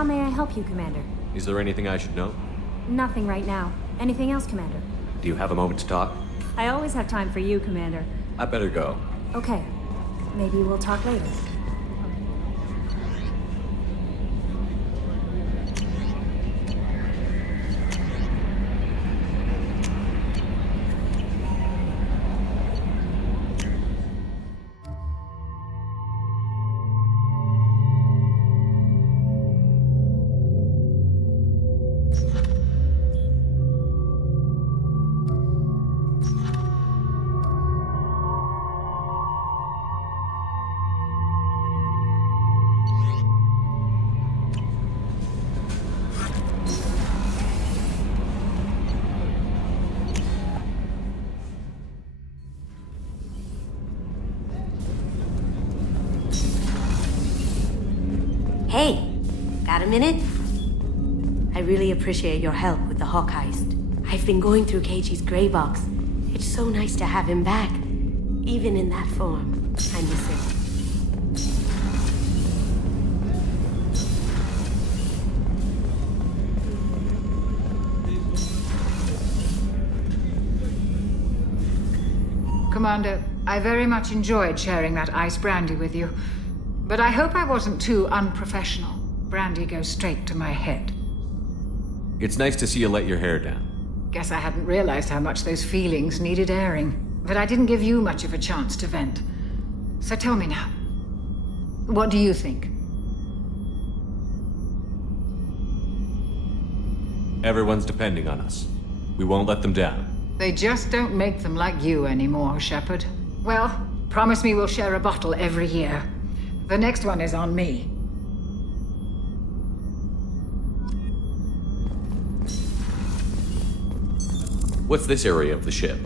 How may I help you, Commander? Is there anything I should know? Nothing right now. Anything else, Commander? Do you have a moment to talk? I always have time for you, Commander. I better go. Okay. Maybe we'll talk later. Hey, got a minute? I really appreciate your help with the Hawk heist. I've been going through Keiichi's gray box. It's so nice to have him back, even in that form. I miss him. Commander, I very much enjoyed sharing that ice brandy with you. But I hope I wasn't too unprofessional. Brandy goes straight to my head. It's nice to see you let your hair down. Guess I hadn't realized how much those feelings needed airing. But I didn't give you much of a chance to vent. So tell me now. What do you think? Everyone's depending on us. We won't let them down. They just don't make them like you anymore, Shepard. Well, promise me we'll share a bottle every year. The next one is on me. What's this area of the ship?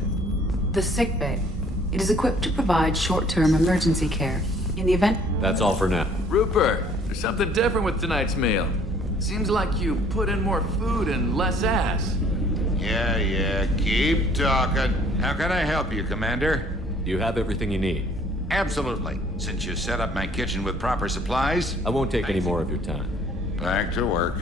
The sick bay. It is equipped to provide short-term emergency care. In the event... That's all for now. Rupert, there's something different with tonight's meal. Seems like you put in more food and less ass. Yeah, keep talking. How can I help you, Commander? You have everything you need. Absolutely. Since you set up my kitchen with proper supplies, I won't take any more of your time. back to work.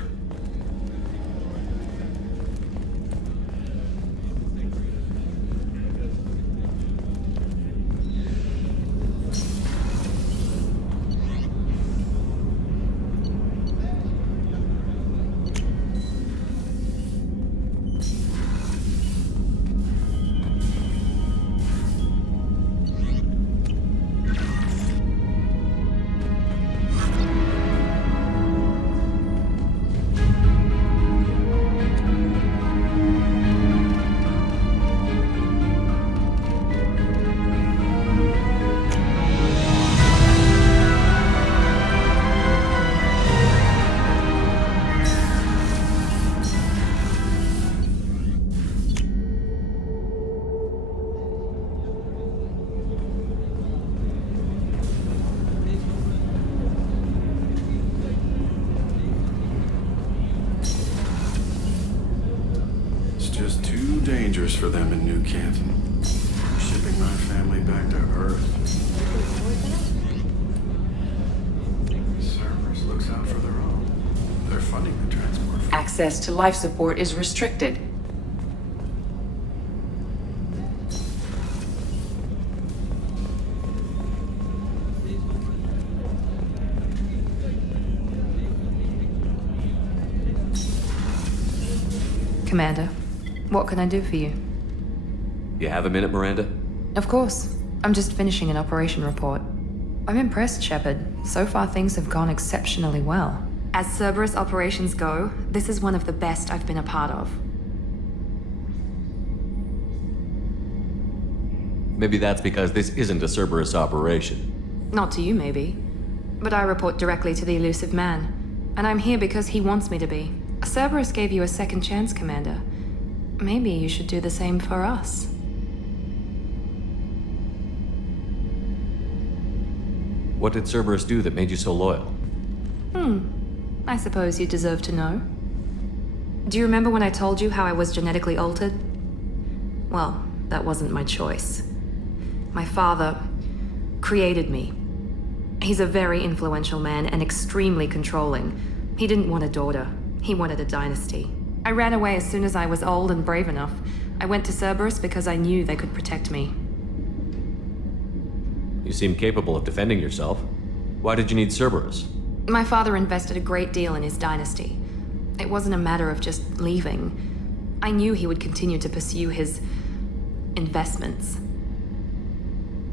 Dangerous for them in New Canton. Shipping my family back to Earth. Cerberus looks out for their own. They're funding the transport. Access to life support is restricted. Commander, what can I do for you? You have a minute, Miranda? Of course. I'm just finishing an operation report. I'm impressed, Shepard. So far, things have gone exceptionally well. As Cerberus operations go, this is one of the best I've been a part of. Maybe that's because this isn't a Cerberus operation. Not to you, maybe. But I report directly to the elusive man. And I'm here because he wants me to be. Cerberus gave you a second chance, Commander. Maybe you should do the same for us. What did Cerberus do that made you so loyal? I suppose you deserve to know. Do you remember when I told you how I was genetically altered? Well, that wasn't my choice. My father created me. He's a very influential man and extremely controlling, He didn't want a daughter. He wanted a dynasty. I ran away as soon as I was old and brave enough. I went to Cerberus because I knew they could protect me. You seem capable of defending yourself. Why did you need Cerberus? My father invested a great deal in his dynasty. It wasn't a matter of just leaving. I knew he would continue to pursue his investments.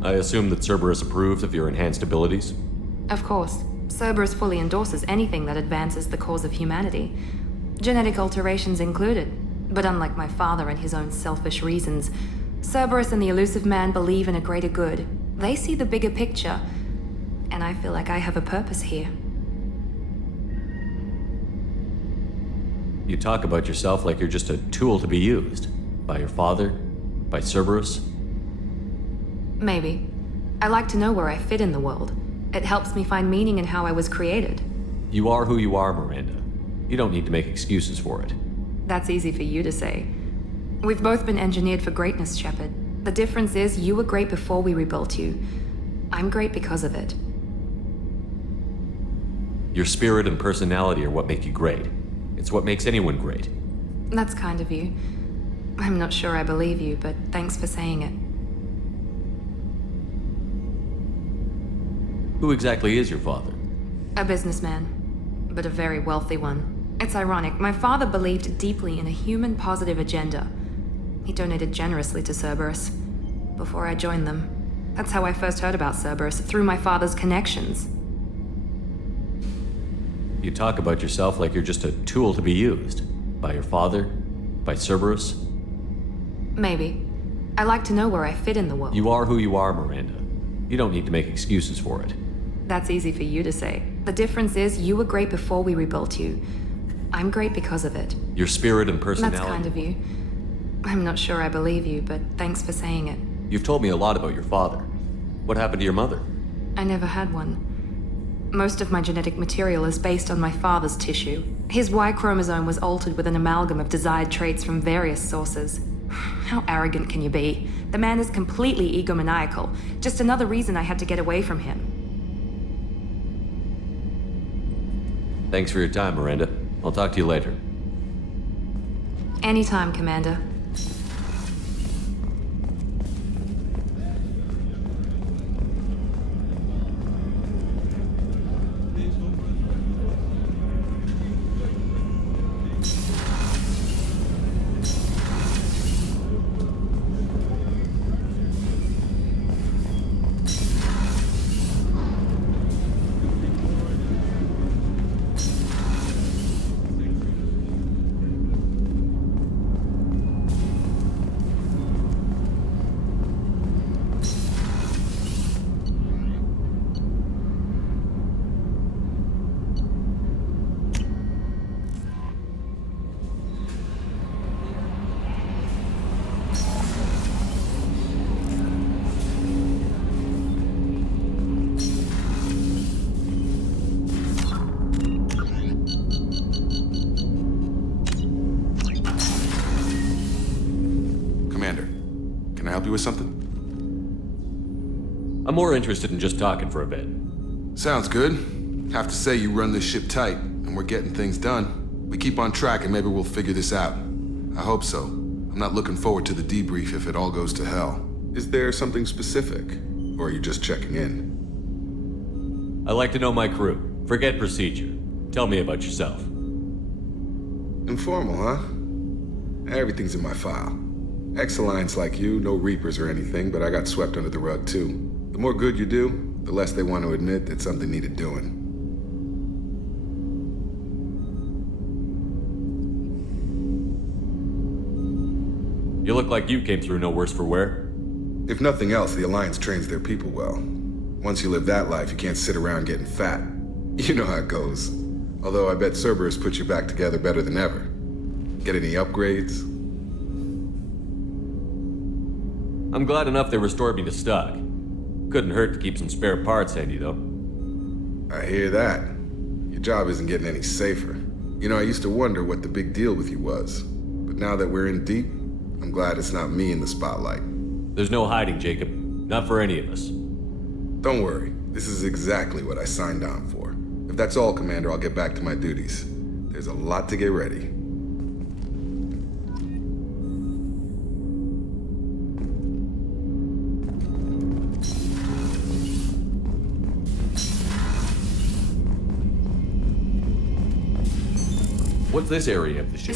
I assume that Cerberus approves of your enhanced abilities? Of course, Cerberus fully endorses anything that advances the cause of humanity, genetic alterations included. But unlike my father and his own selfish reasons, Cerberus and the Elusive Man believe in a greater good. They see the bigger picture, and I feel like I have a purpose here. You talk about yourself like you're just a tool to be used. By your father? By Cerberus? Maybe. I like to know where I fit in the world. It helps me find meaning in how I was created. You are who you are, Miranda. You don't need to make excuses for it. That's easy for you to say. We've both been engineered for greatness, Shepard. The difference is you were great before we rebuilt you. I'm great because of it. Your spirit and personality are what make you great. It's what makes anyone great. That's kind of you. I'm not sure I believe you, but thanks for saying it. Who exactly is your father? A businessman, but a very wealthy one. It's ironic, my father believed deeply in a human-positive agenda. He donated generously to Cerberus before I joined them. That's how I first heard about Cerberus, through my father's connections. You talk about yourself like you're just a tool to be used. By your father? By Cerberus? Maybe. I like to know where I fit in the world. You are who you are, Miranda. You don't need to make excuses for it. That's easy for you to say. The difference is you were great before we rebuilt you. I'm great because of it. Your spirit and personality. That's kind of you. I'm not sure I believe you, but thanks for saying it. You've told me a lot about your father. What happened to your mother? I never had one. Most of my genetic material is based on my father's tissue. His Y chromosome was altered with an amalgam of desired traits from various sources. How arrogant can you be? The man is completely egomaniacal. Just another reason I had to get away from him. Thanks for your time, Miranda. I'll talk to you later. Anytime, Commander. With something? I'm more interested in just talking for a bit. Sounds good. Have to say you run this ship tight, and we're getting things done. We keep on track and maybe we'll figure this out. I hope so. I'm not looking forward to the debrief if it all goes to hell. Is there something specific? Or are you just checking in? I like to know my crew. Forget procedure. Tell me about yourself. Informal, huh? Everything's in my file. Ex-Alliance like you, no Reapers or anything, but I got swept under the rug too. The more good you do, the less they want to admit that something needed doing. You look like you came through no worse for wear. If nothing else, the Alliance trains their people well. Once you live that life, you can't sit around getting fat. You know how it goes. Although I bet Cerberus put you back together better than ever. Get any upgrades? I'm glad enough they restored me to stock. Couldn't hurt to keep some spare parts handy, though. I hear that. Your job isn't getting any safer. You know, I used to wonder what the big deal with you was. But now that we're in deep, I'm glad it's not me in the spotlight. There's no hiding, Jacob. Not for any of us. Don't worry. This is exactly what I signed on for. If That's all, Commander. I'll get back to my duties. There's a lot to get ready. What's this area of the ship?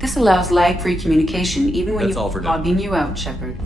This allows lag-free communication even when That's all for now. logging you out, Shepard.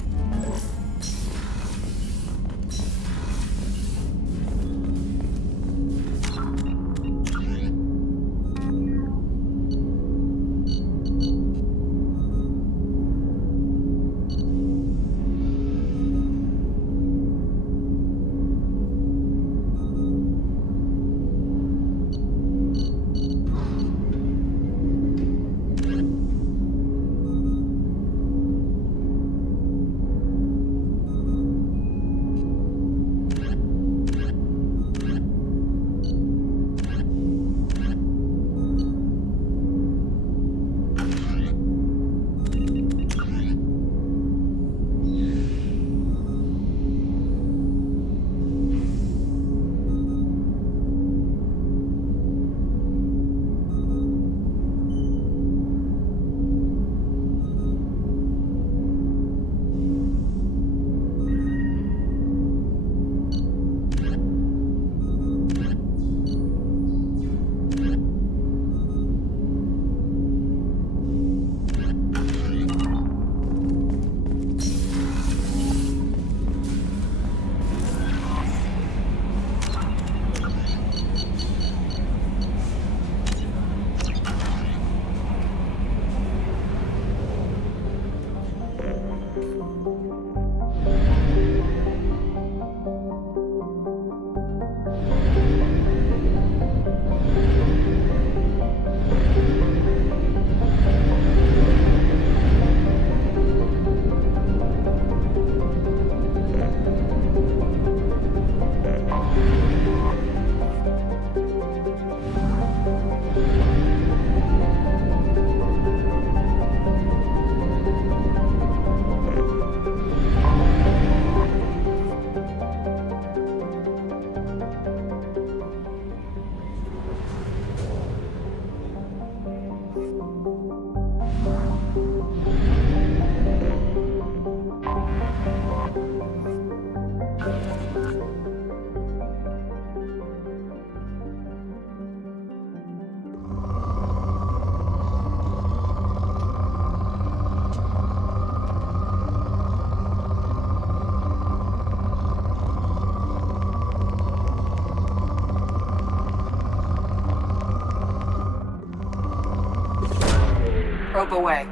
Probe away.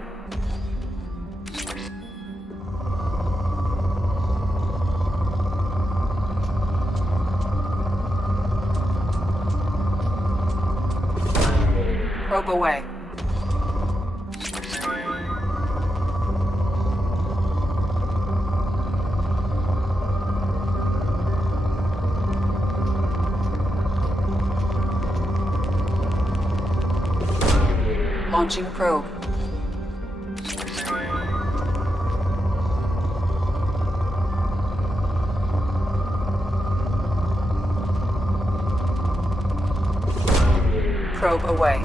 Probe away. Launching probe. Probe away.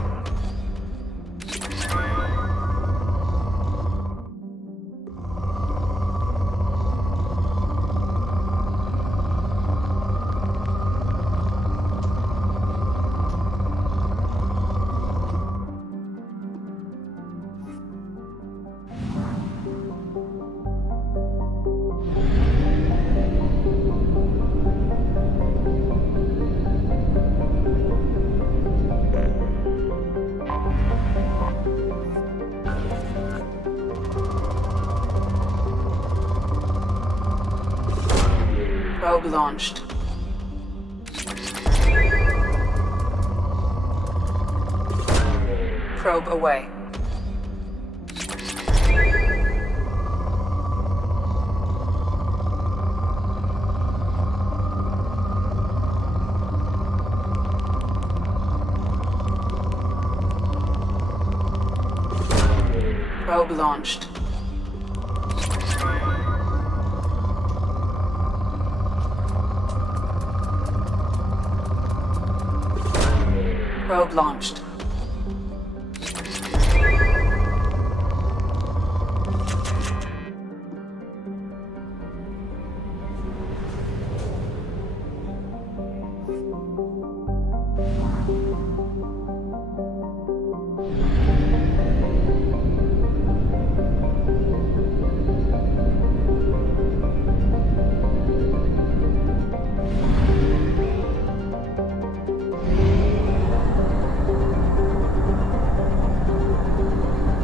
Probe launched. Probe away. Probe launched. Probe launched.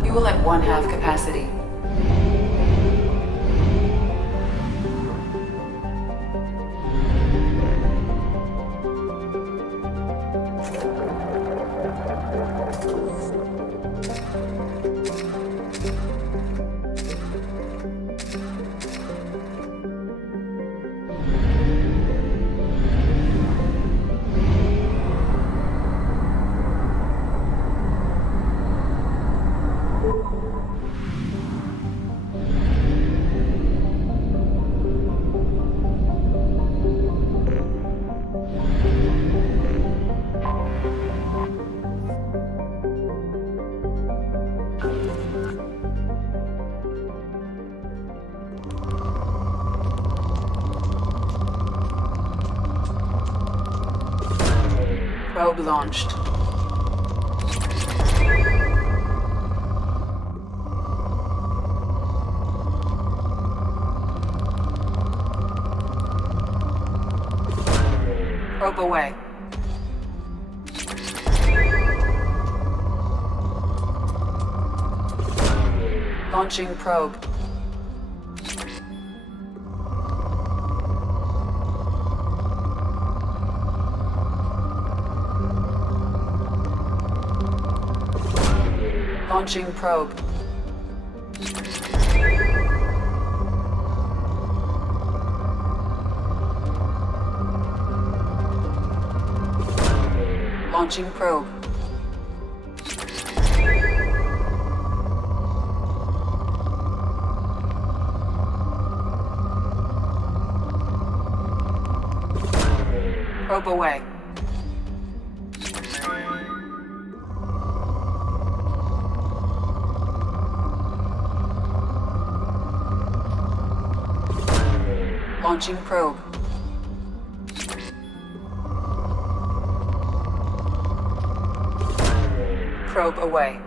Fuel at 1/2 capacity. Probe launched. Probe away. Launching probe. Launching probe. Launching probe. Probe away. Launching probe. Probe away.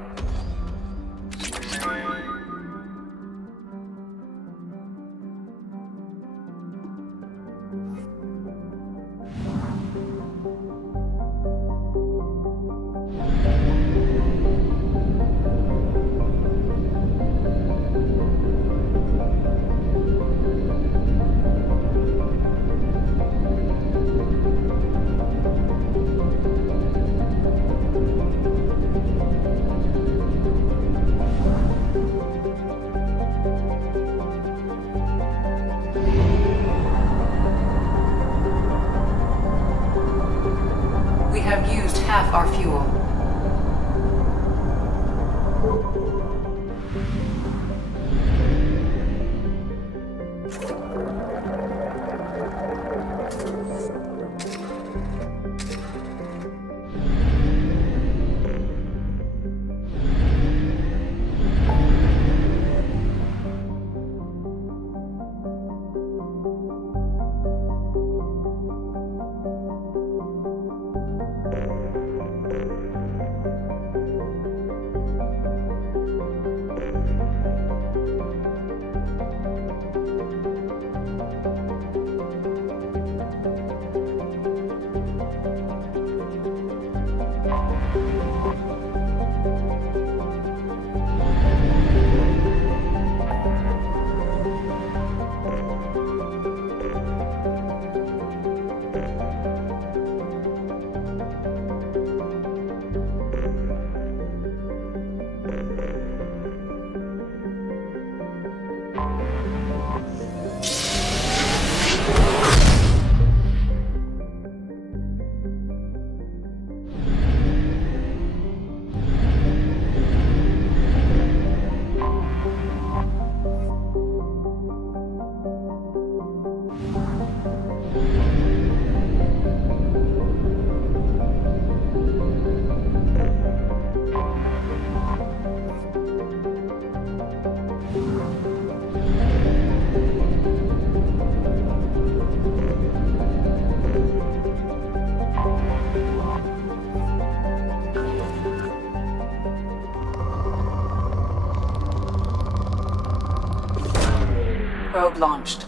Probe launched.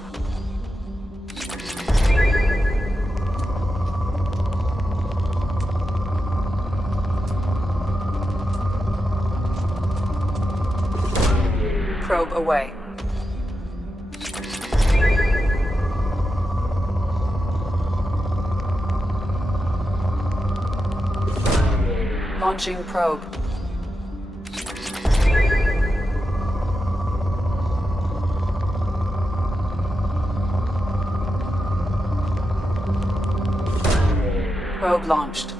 Probe away. Launching probe. Probe launched.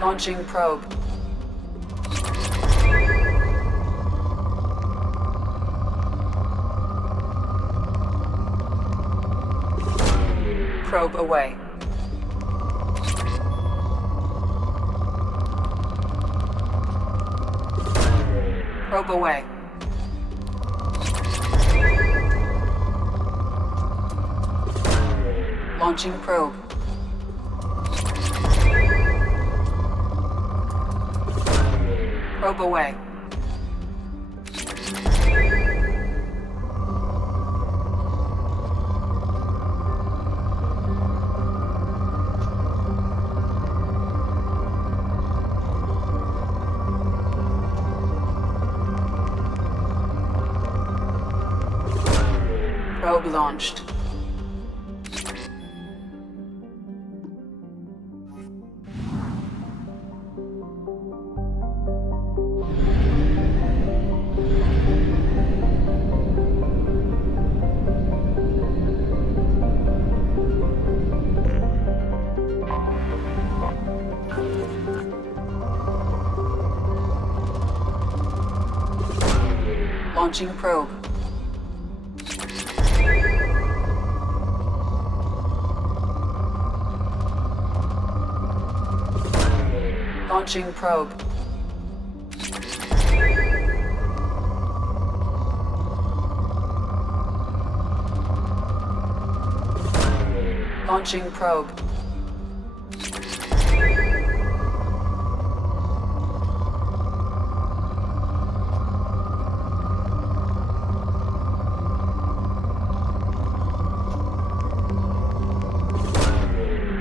Launching probe. Probe away. Probe away. Launching probe. Probe away. Probe launched. Launching probe. Launching probe. Launching probe.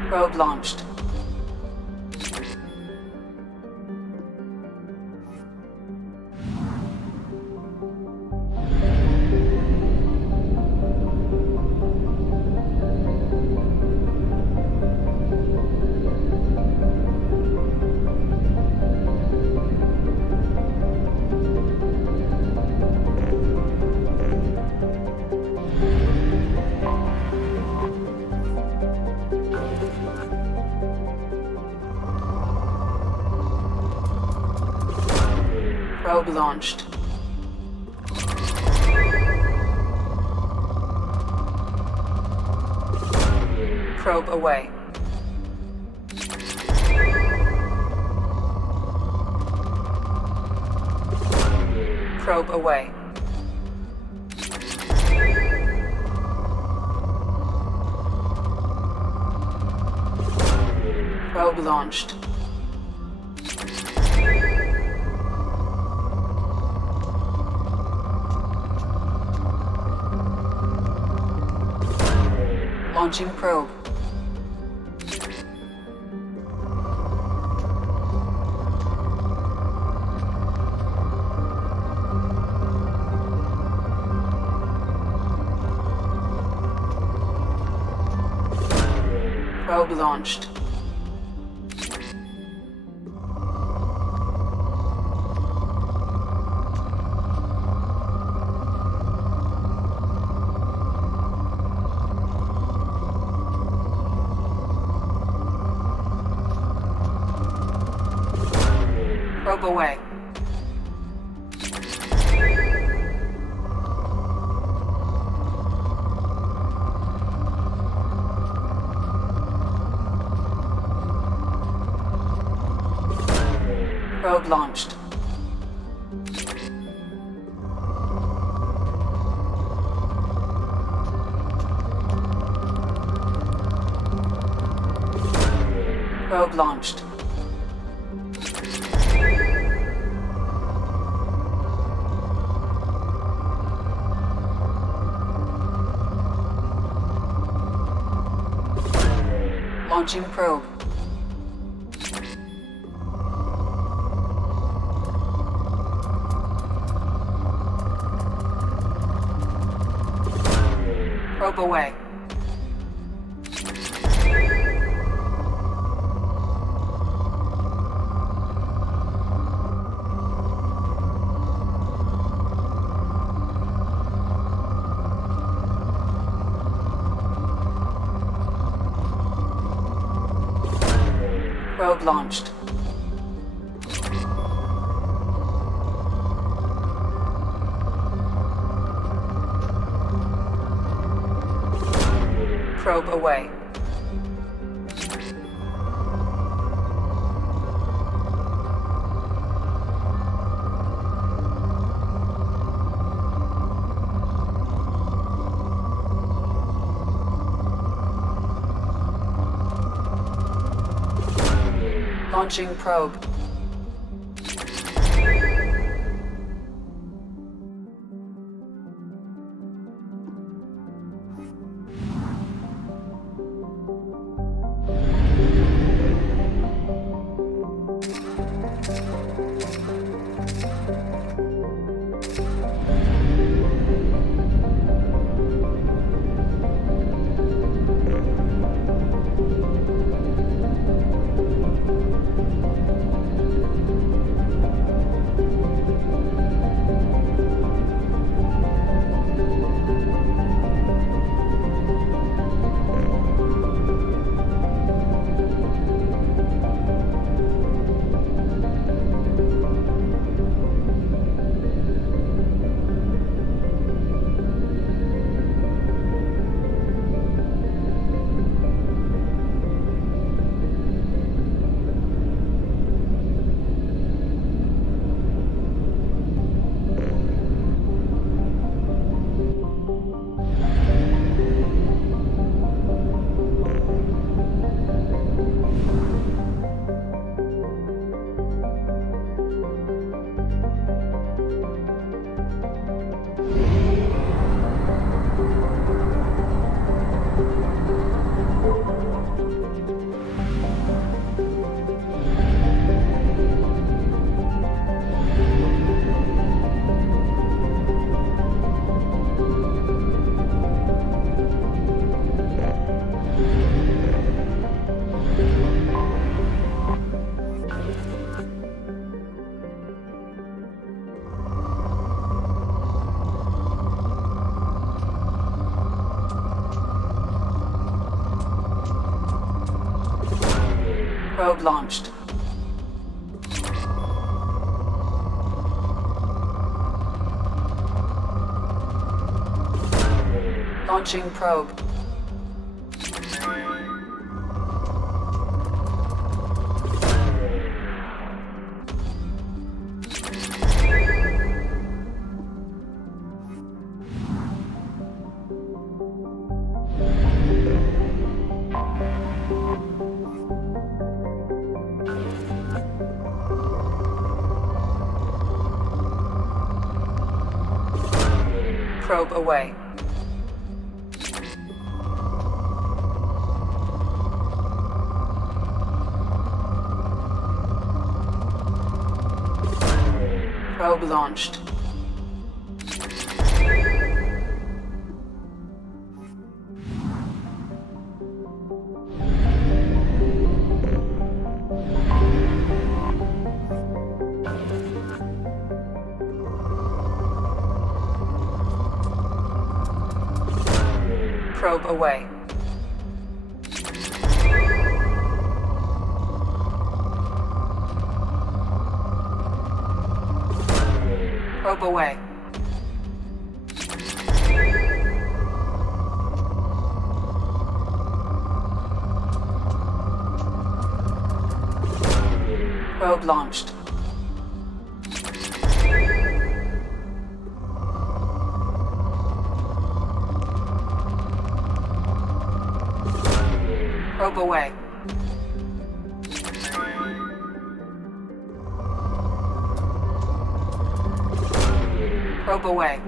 Probe launched. Probe launched. Probe away. Probe away. Probe launched. Launching probe. Probe launched. Probe away. Probe launched. Probe launched. Launching probe. Probe away. Probe launched. Probe away. Launching probe. Probe launched. Launching probe. Probe away. Probe launched. Probe away. Probe away. Probe launched. Probe away. Probe away.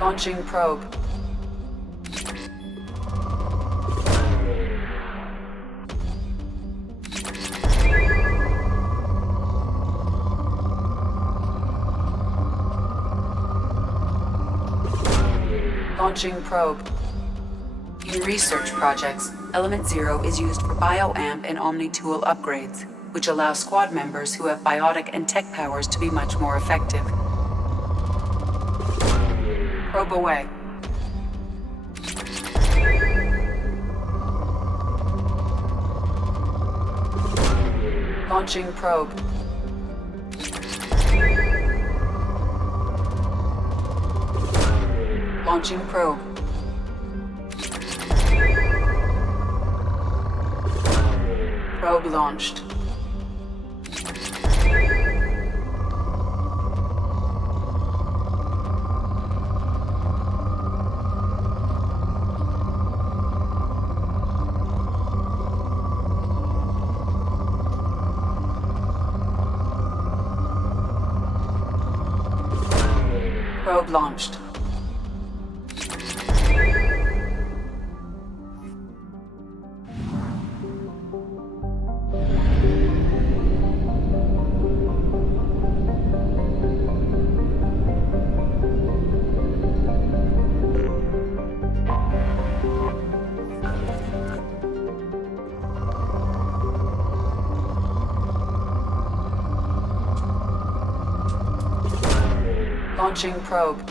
Launching probe. Launching probe. In research projects, Element Zero is used for bioamp and Omni-tool upgrades, which allow squad members who have biotic and tech powers to be much more effective. Probe away. Launching probe. Launching probe. Probe launched. Probe launched. Launching probe.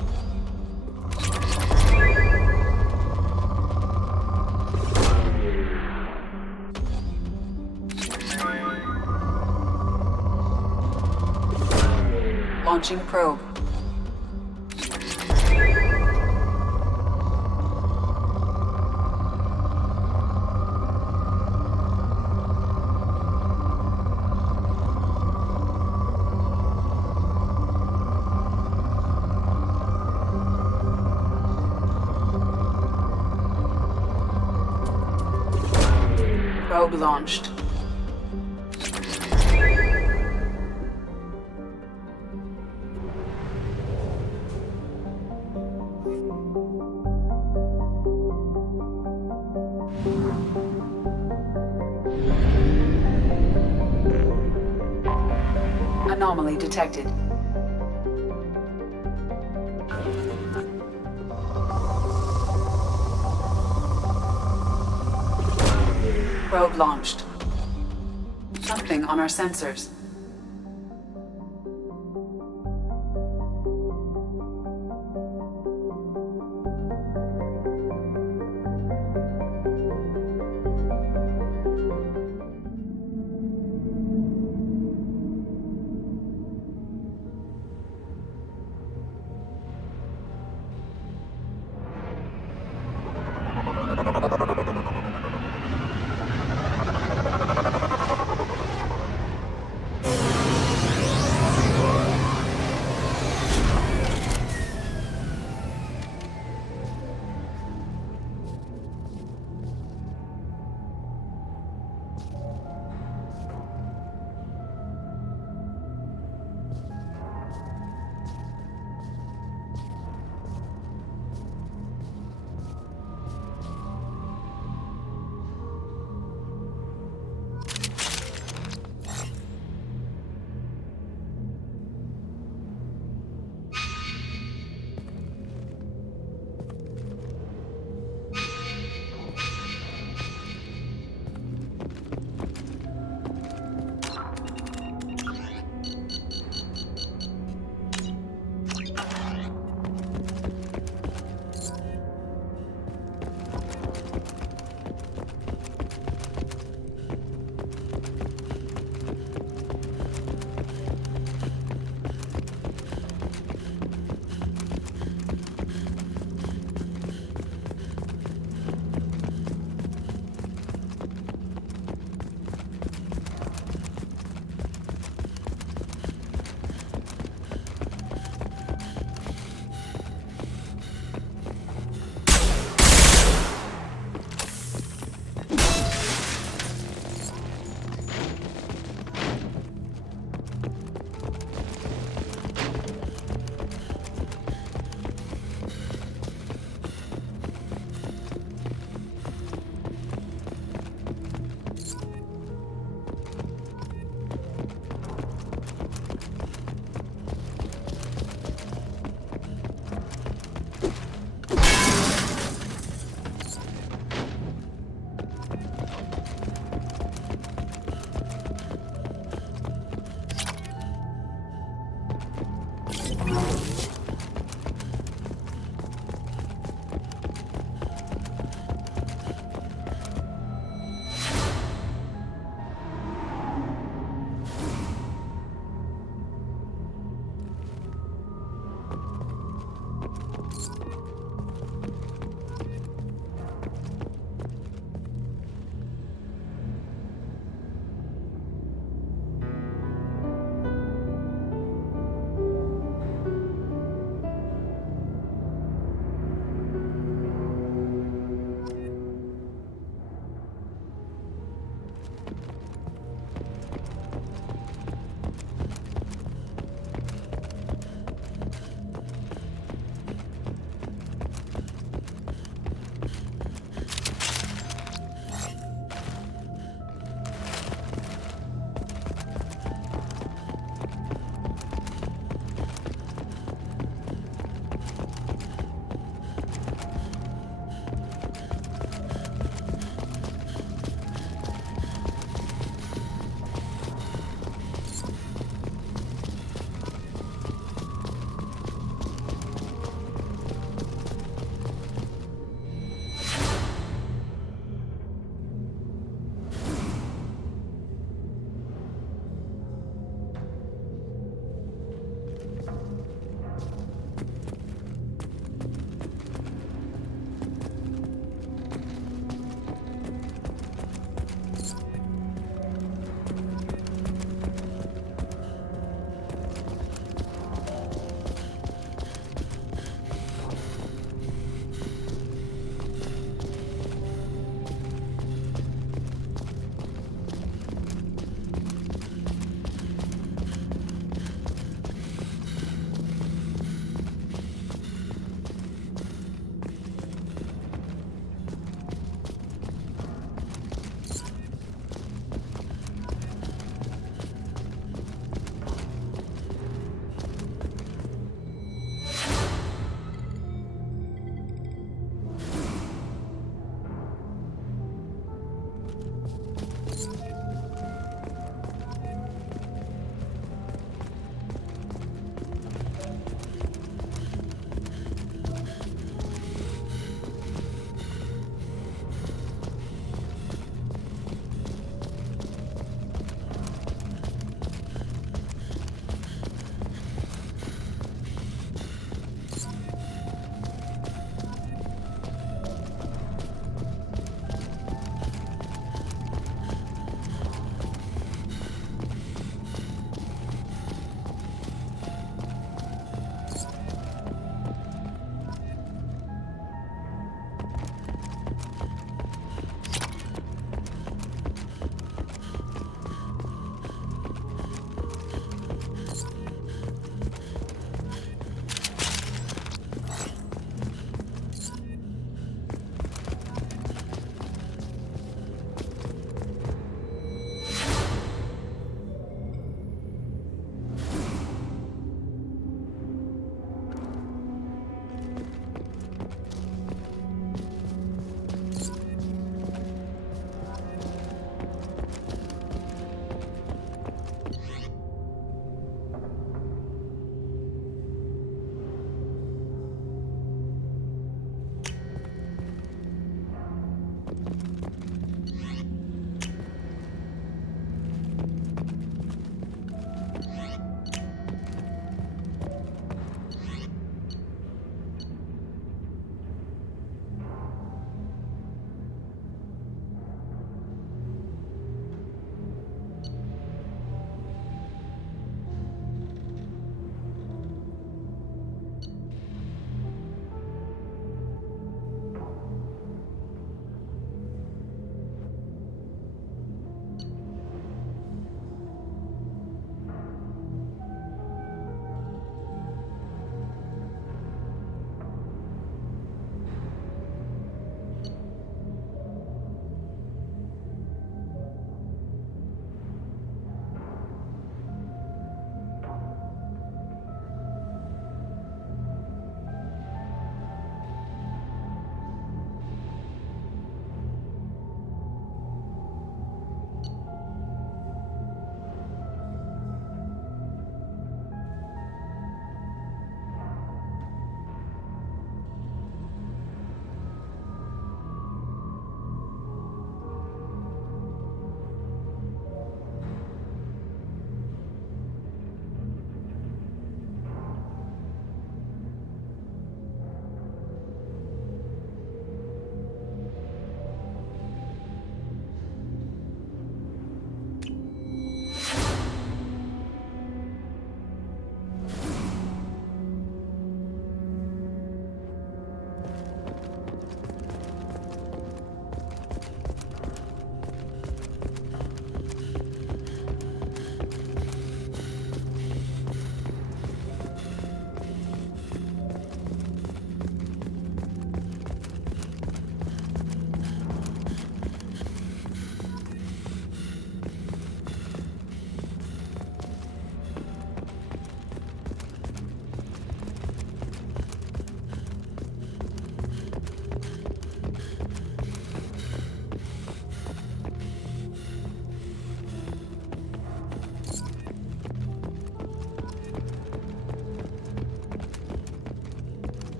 Launching probe. Probe launched. Anomaly detected. Probe launched. Something on our sensors.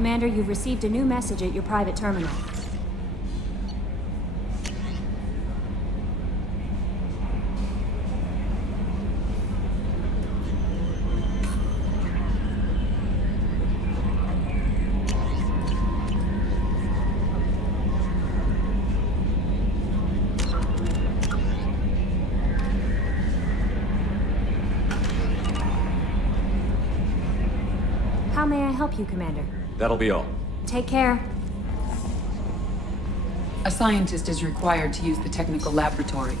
Commander, you've received a new message at your private terminal. How may I help you, Commander? That'll be all. Take care. A scientist is required to use the technical laboratory.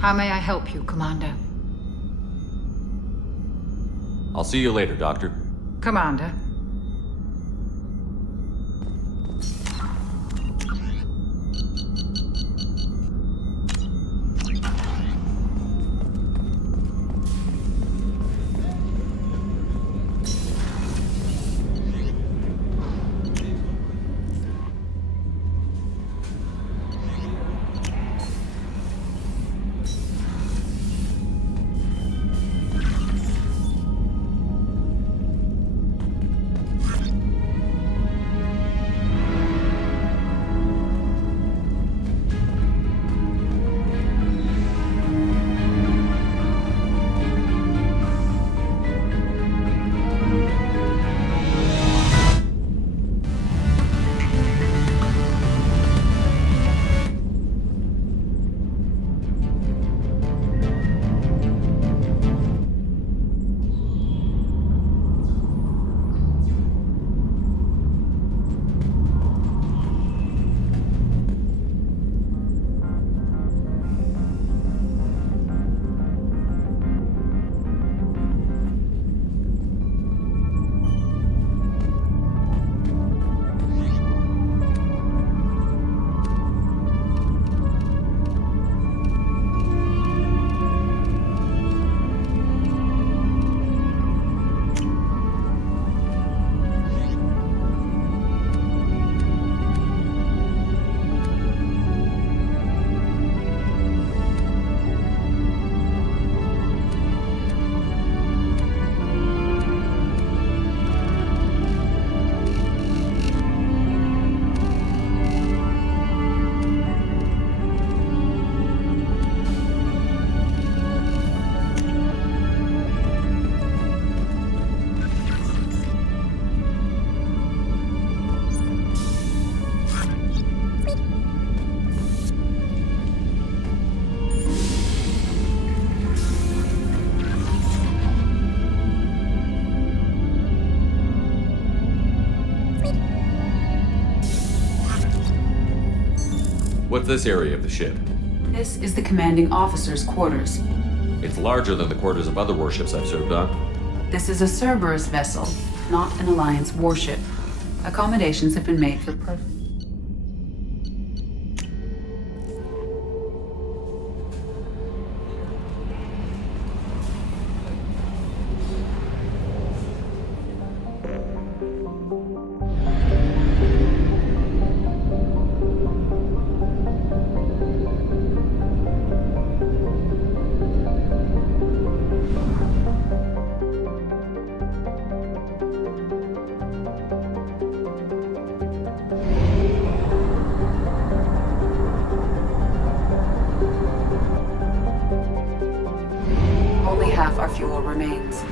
How may I help you, Commander? I'll see you later, Doctor. Commander? What's this area of the ship? This is the commanding officer's quarters. It's larger than the quarters of other warships I've served on. This is a Cerberus vessel, not an Alliance warship. Accommodations have been made for Only half our fuel remains.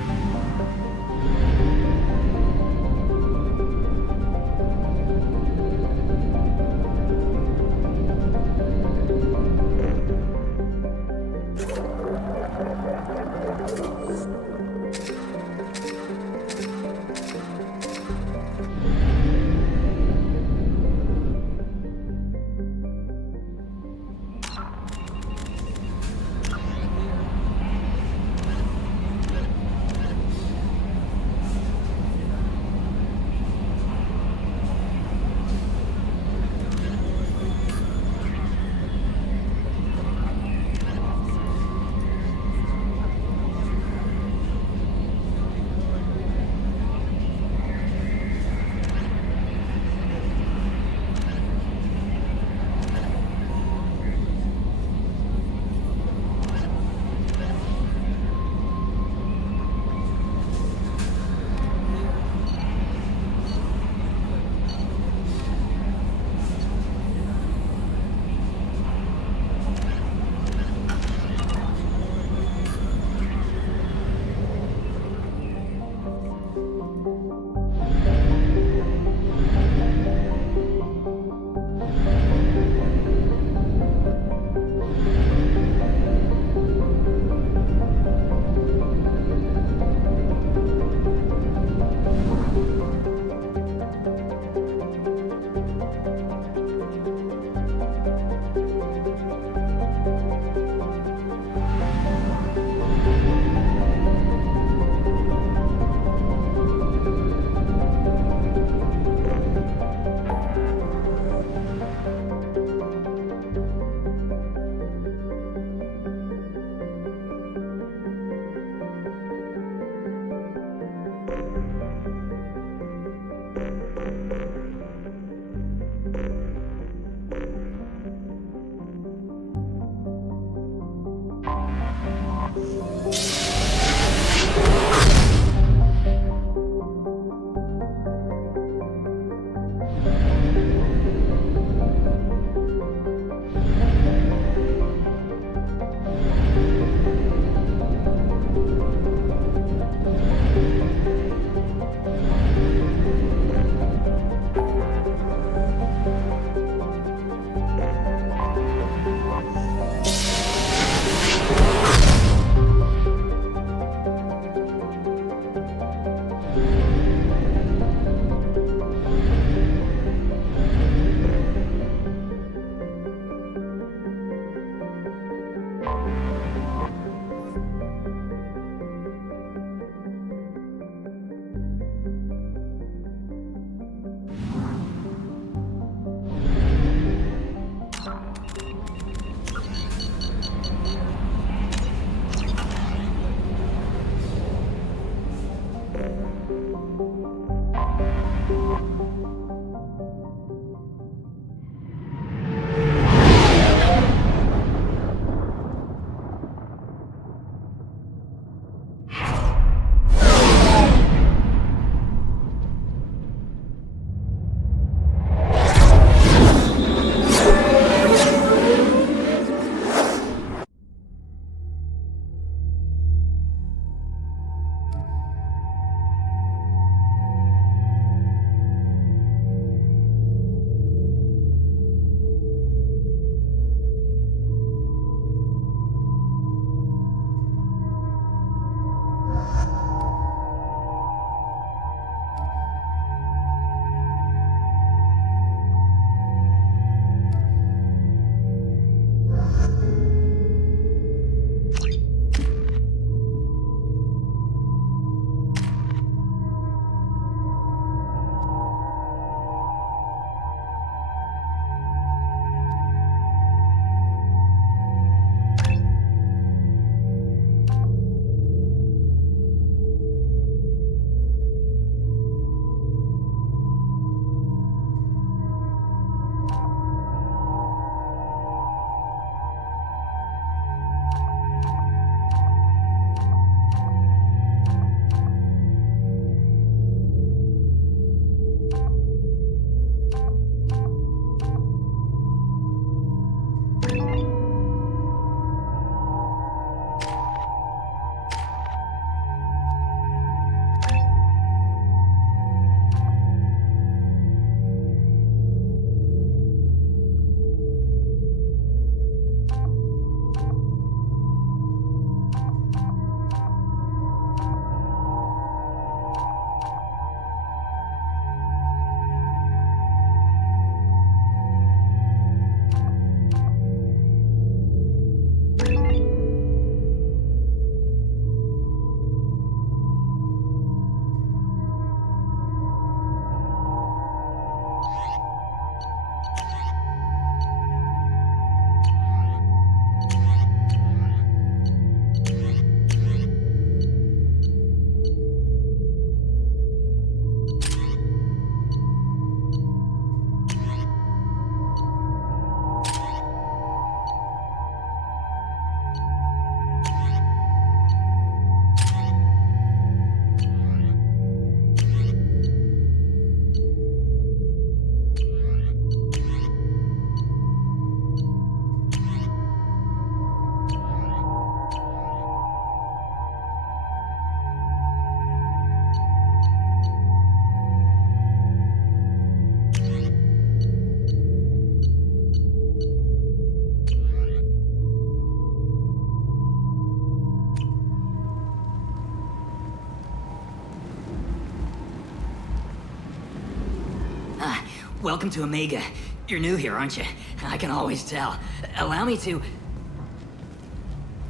welcome to Omega. You're new here, aren't you? I can always tell. Allow me to...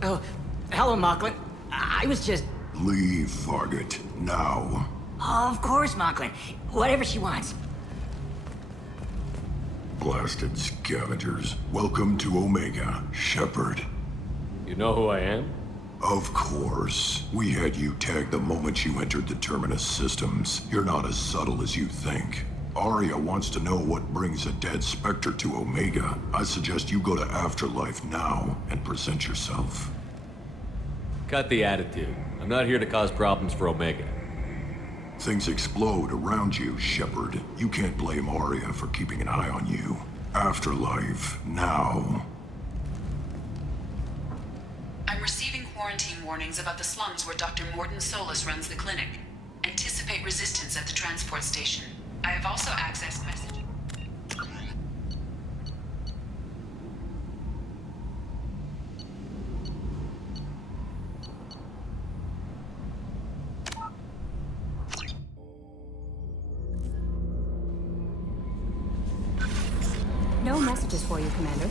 Oh, hello, Mocklin. I was just... Leave, Fargate, now. Of course, Mocklin. Whatever she wants. Blasted scavengers. Welcome to Omega, Shepard. You know who I am? Of course. We had you tagged the moment you entered the Terminus systems. You're not as subtle as you think. Arya wants to know what brings a dead Spectre to Omega. I suggest you go to Afterlife now and present yourself. Cut the attitude. I'm not here to cause problems for Omega. Things explode around you, Shepard. You can't blame Arya for keeping an eye on you. Afterlife, now. I'm receiving quarantine warnings about the slums where Dr. Morden Solus runs the clinic. Anticipate resistance at the transport station. I have also accessed messages. No messages for you, Commander.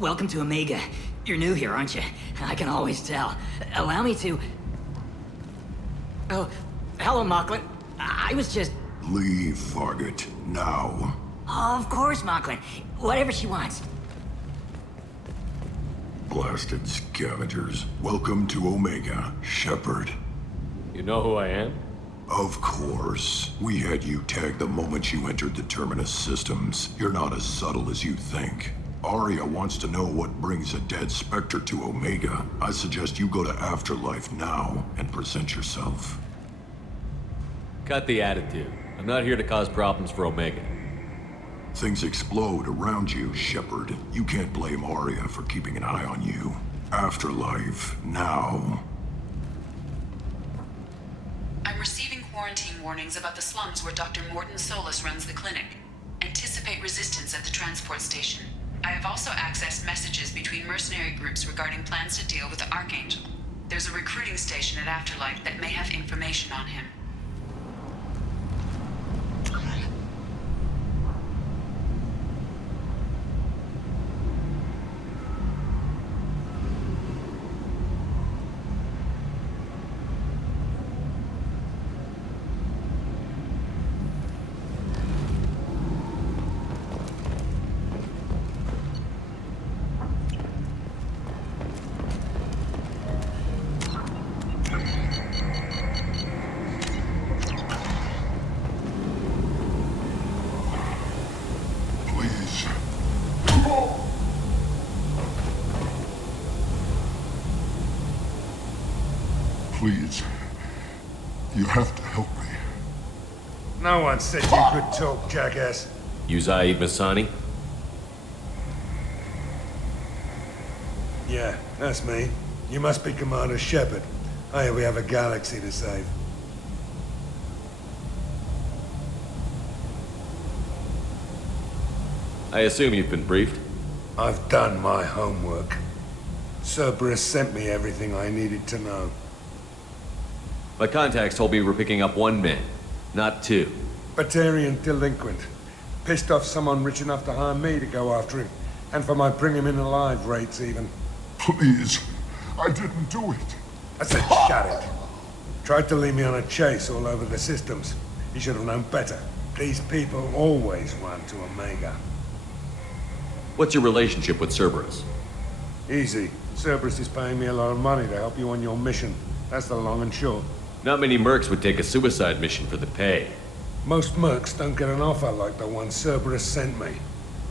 Welcome to Omega. You're new here, aren't you? I can always tell. Allow me to... Oh, hello, Mocklin. I was just... Leave, Fargate, now. Of course, Mocklin. Whatever she wants. Blasted scavengers. Welcome to Omega, Shepard. You know who I am? Of course. We had you tagged the moment you entered the Terminus systems. You're not as subtle as you think. Arya wants to know what brings a dead Spectre to Omega. I suggest you go to Afterlife now and present yourself. Cut the attitude. I'm not here to cause problems for Omega. Things explode around you, Shepard. You can't blame Arya for keeping an eye on you. Afterlife, now. I'm receiving quarantine warnings about the slums where Dr. Morden Solus runs the clinic. Anticipate resistance at the transport station. I have also accessed messages between mercenary groups regarding plans to deal with the Archangel. There's a recruiting station at Afterlife that may have information on him. Please, you have to help me. No one said you could talk, jackass. You Zaid Masani? Yeah, that's me. You must be Commander Shepard. Hey, we have a galaxy to save. I assume you've been briefed? I've done my homework. Cerberus sent me everything I needed to know. My contacts told me you were picking up one man, not two. Batarian delinquent. Pissed off someone rich enough to hire me to go after him. And for my bring him in alive rates even. Please, I didn't do it. I said shut it. Tried to lead me on a chase all over the systems. He should have known better. These people always run to Omega. What's your relationship with Cerberus? Easy. Cerberus is paying me a lot of money to help you on your mission. That's the long and short. Not many mercs would take a suicide mission for the pay. Most mercs don't get an offer like the one Cerberus sent me.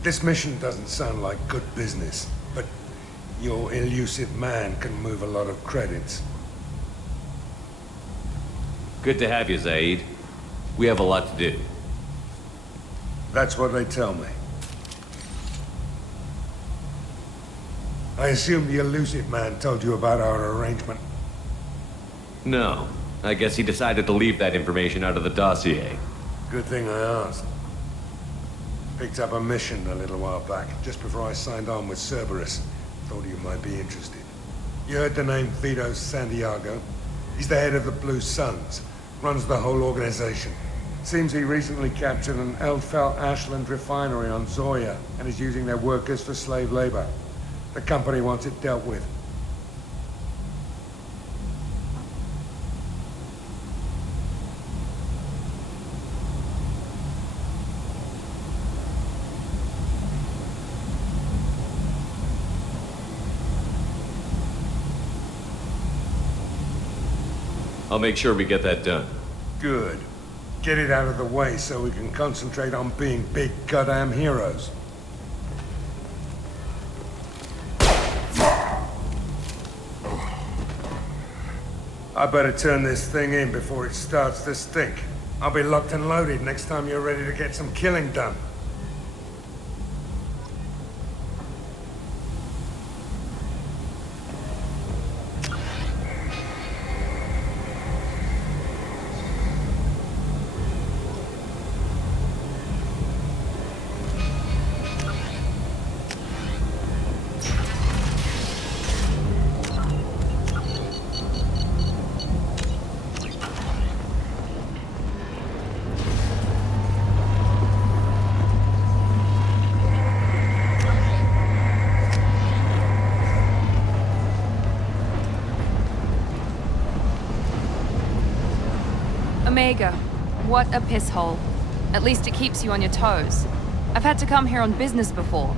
This mission doesn't sound like good business, but your elusive man can move a lot of credits. Good to have you, Zaid. We have a lot to do. That's what they tell me. I assume the elusive man told you about our arrangement. No. I guess he decided to leave that information out of the dossier. Good thing I asked. Picked up a mission a little while back, just before I signed on with Cerberus. Thought you might be interested. You heard the name Vito Santiago? He's the head of the Blue Suns. Runs the whole organization. Seems he recently captured an Eldfell Ashland refinery on Zoya and is using their workers for slave labor. The company wants it dealt with. I'll make sure we get that done. Good. Get it out of the way so we can concentrate on being big goddamn heroes. I better turn this thing in before it starts to stink. I'll be locked and loaded next time you're ready to get some killing done. Omega, what a piss hole. At least it keeps you on your toes. I've had to come here on business before.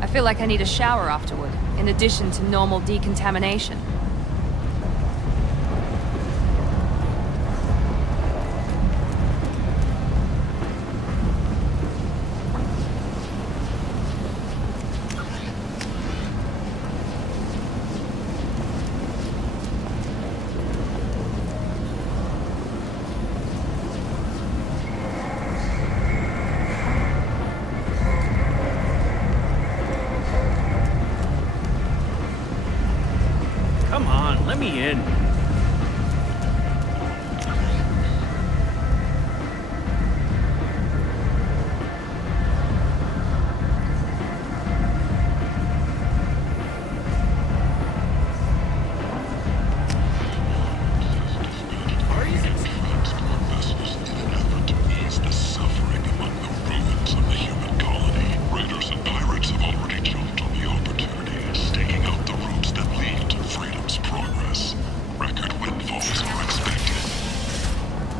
I feel like I need a shower afterward, in addition to normal decontamination. Come on, let me in.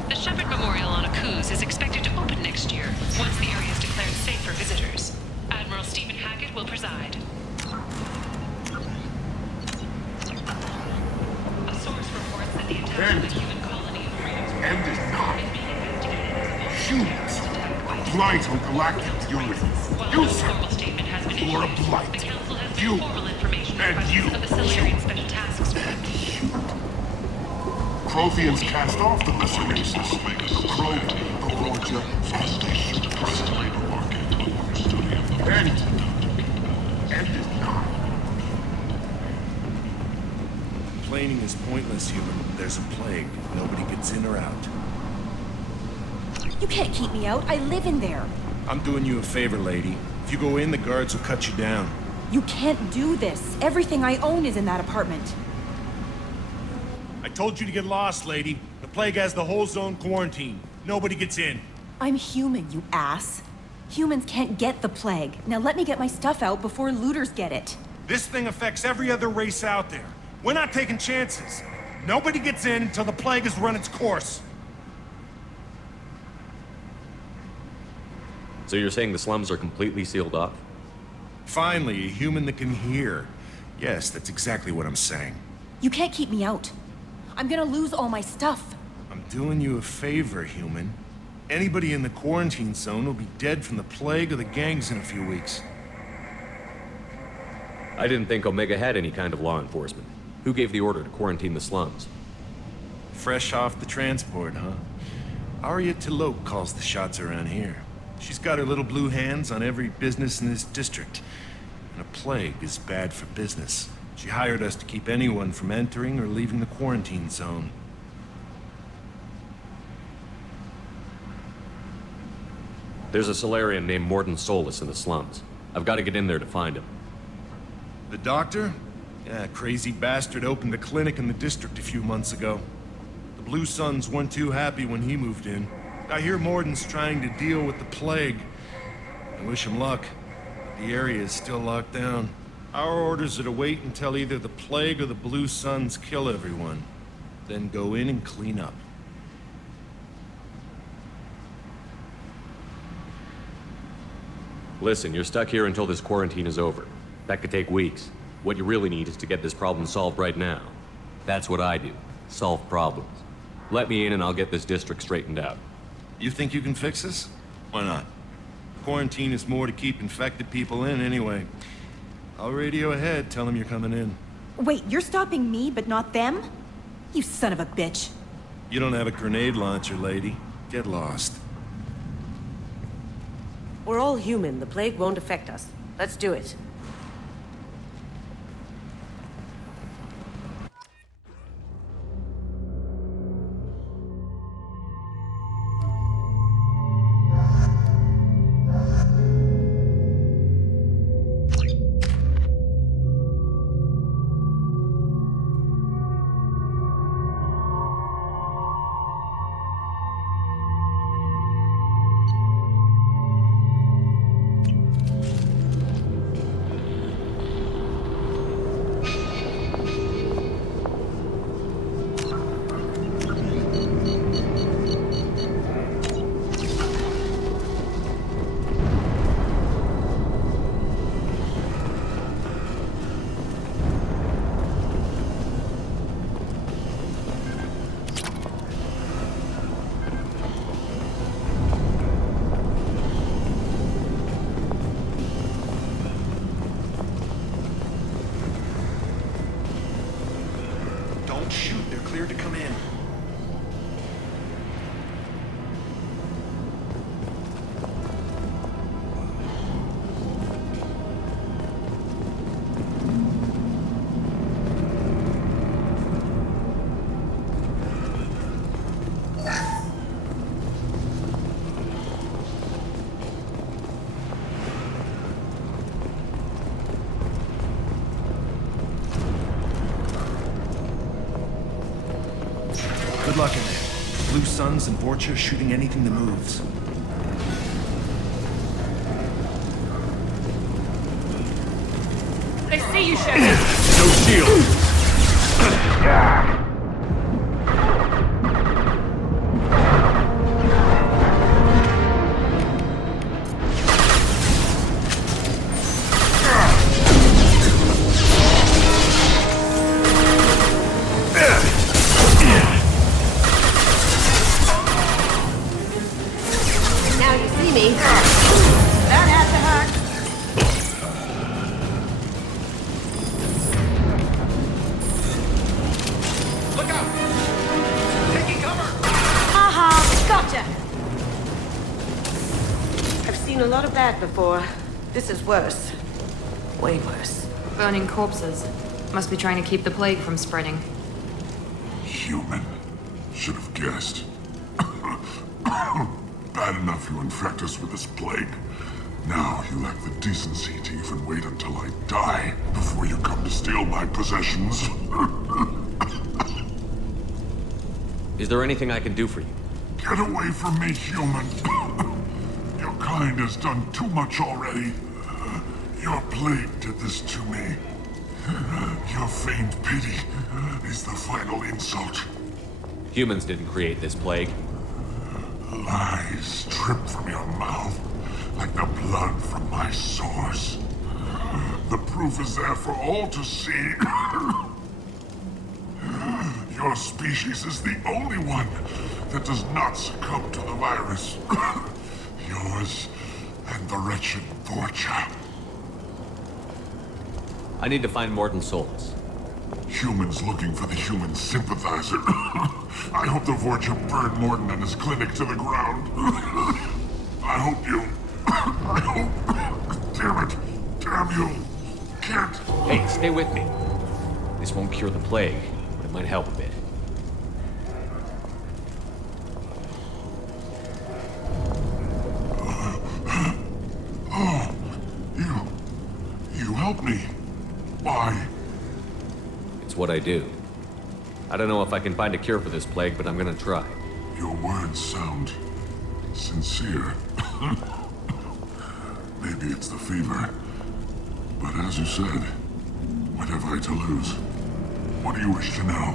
The Shepard Memorial on Akuze is expected to open next year, once the area is declared safe for visitors. Admiral Stephen Hackett will preside. A source reports that the attack on the human colony of Freedom's End it now. is being investigated. Humans. Blight on galactic unity. While You, no sir. formal statement has been You are a issued, blight. the Council has You. no formal information And requests you. of the Solarian Special Tasks Force. Protheans cast off the lesser races. The Krogan, the torture, fastest depressed labor market, study of the end it now. Complaining is pointless, human. There's a plague. Nobody gets in or out. You can't keep me out. I live in there. I'm doing you a favor, lady. If you go in, the guards will cut you down. You can't do this. Everything I own is in that apartment. I told you to get lost, lady. The plague has the whole zone quarantined. Nobody gets in. I'm human, you ass. Humans can't get the plague. Now let me get my stuff out before looters get it. This thing affects every other race out there. We're not taking chances. Nobody gets in until the plague has run its course. So you're saying the slums are completely sealed off? Finally, a human that can hear. Yes, that's exactly what I'm saying. You can't keep me out. I'm gonna lose all my stuff. I'm doing you a favor, human. Anybody in the quarantine zone will be dead from the plague or the gangs in a few weeks. I didn't think Omega had any kind of law enforcement. Who gave the order to quarantine the slums? Fresh off the transport, huh? Arya Tilok calls the shots around here. She's got her little blue hands on every business in this district. And a plague is bad for business. She hired us to keep anyone from entering or leaving the quarantine zone. There's a Solarian named Morden Solus in the slums. I've got to get in there to find him. The doctor? Yeah, crazy bastard opened a clinic in the district a few months ago. The Blue Suns weren't too happy when he moved in. I hear Morden's trying to deal with the plague. I wish him luck. The area is still locked down. Our orders are to wait until either the plague or the Blue Suns kill everyone. Then go in and clean up. Listen, you're stuck here until this quarantine is over. That could take weeks. What you really need is to get this problem solved right now. That's what I do. Solve problems. Let me in and I'll get this district straightened out. You think you can fix this? Why not? Quarantine is more to keep infected people in anyway. I'll radio ahead, tell them you're coming in. Wait, you're stopping me, but not them? You son of a bitch. You don't have a grenade launcher, lady. Get lost. We're all human. The plague won't affect us. Let's do it. Good luck in there. Blue Suns and Vorcha shooting anything that moves. I see you, Shepard. No shield. Now you see me. That had to hurt. Look out! Taking cover! Haha, gotcha. seen a lot of bad before. This is worse. Way worse. Burning corpses. Must be trying to keep the plague from spreading. Human. Should have guessed. Bad enough you infect us with this plague. Now you lack the decency to even wait until I die before you come to steal my possessions. Is there anything I can do for you? Get away from me, human. Your kind has done too much already. Your plague did this to me. Your feigned pity is the final insult. Humans didn't create this plague. Lies drip from your mouth like the blood from my sores. The proof is there for all to see. Your species is the only one that does not succumb to the virus. Yours and the wretched Vorcha. I need to find Morton Solus. Humans looking for the human sympathizer. I hope the Vorcha burned Morton and his clinic to the ground. I hope you... I hope... Damn it. Damn you. Can't... Hey, stay with me. This won't cure the plague, but it might help a bit. Oh, you helped me. Why? It's what I do. I don't know if I can find a cure for this plague, but I'm gonna try. Your words sound sincere. Maybe it's the fever. But as you said, what have I to lose? What do you wish to know?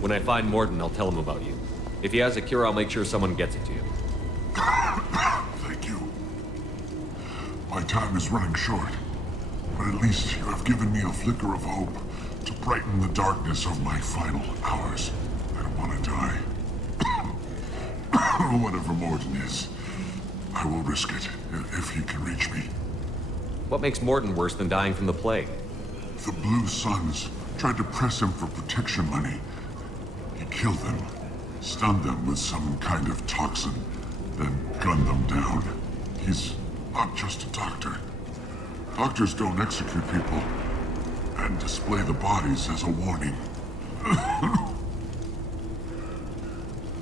When I find Morton, I'll tell him about you. If he has a cure, I'll make sure someone gets it to you. Thank you. My time is running short, but at least you have given me a flicker of hope to brighten the darkness of my final hours. I don't want to die. Whatever Morton is, I will risk it if he can reach me. What makes Morton worse than dying from the plague? The Blue Suns tried to press him for protection money. He killed them, stunned them with some kind of toxin, then gunned them down. He's not just a doctor. Doctors don't execute people and display the bodies as a warning.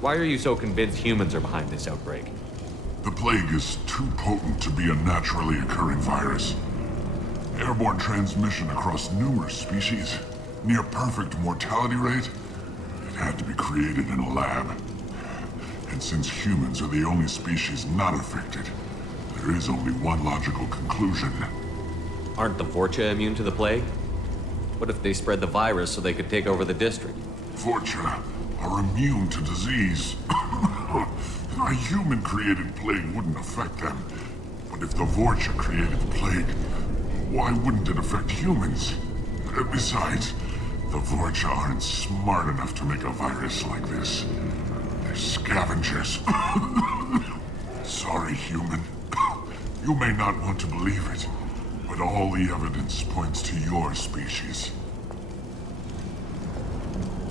Why are you so convinced humans are behind this outbreak? The plague is too potent to be a naturally occurring virus. Airborne transmission across numerous species, near perfect mortality rate. It had to be created in a lab. And since humans are the only species not affected, there is only one logical conclusion. Aren't the Vorcha immune to the plague? What if they spread the virus so they could take over the district? Vorcha are immune to disease. A human-created plague wouldn't affect them. But if the Vorcha created the plague, why wouldn't it affect humans? Besides, the Vorcha aren't smart enough to make a virus like this. They're scavengers. Sorry, human. You may not want to believe it, but all the evidence points to your species.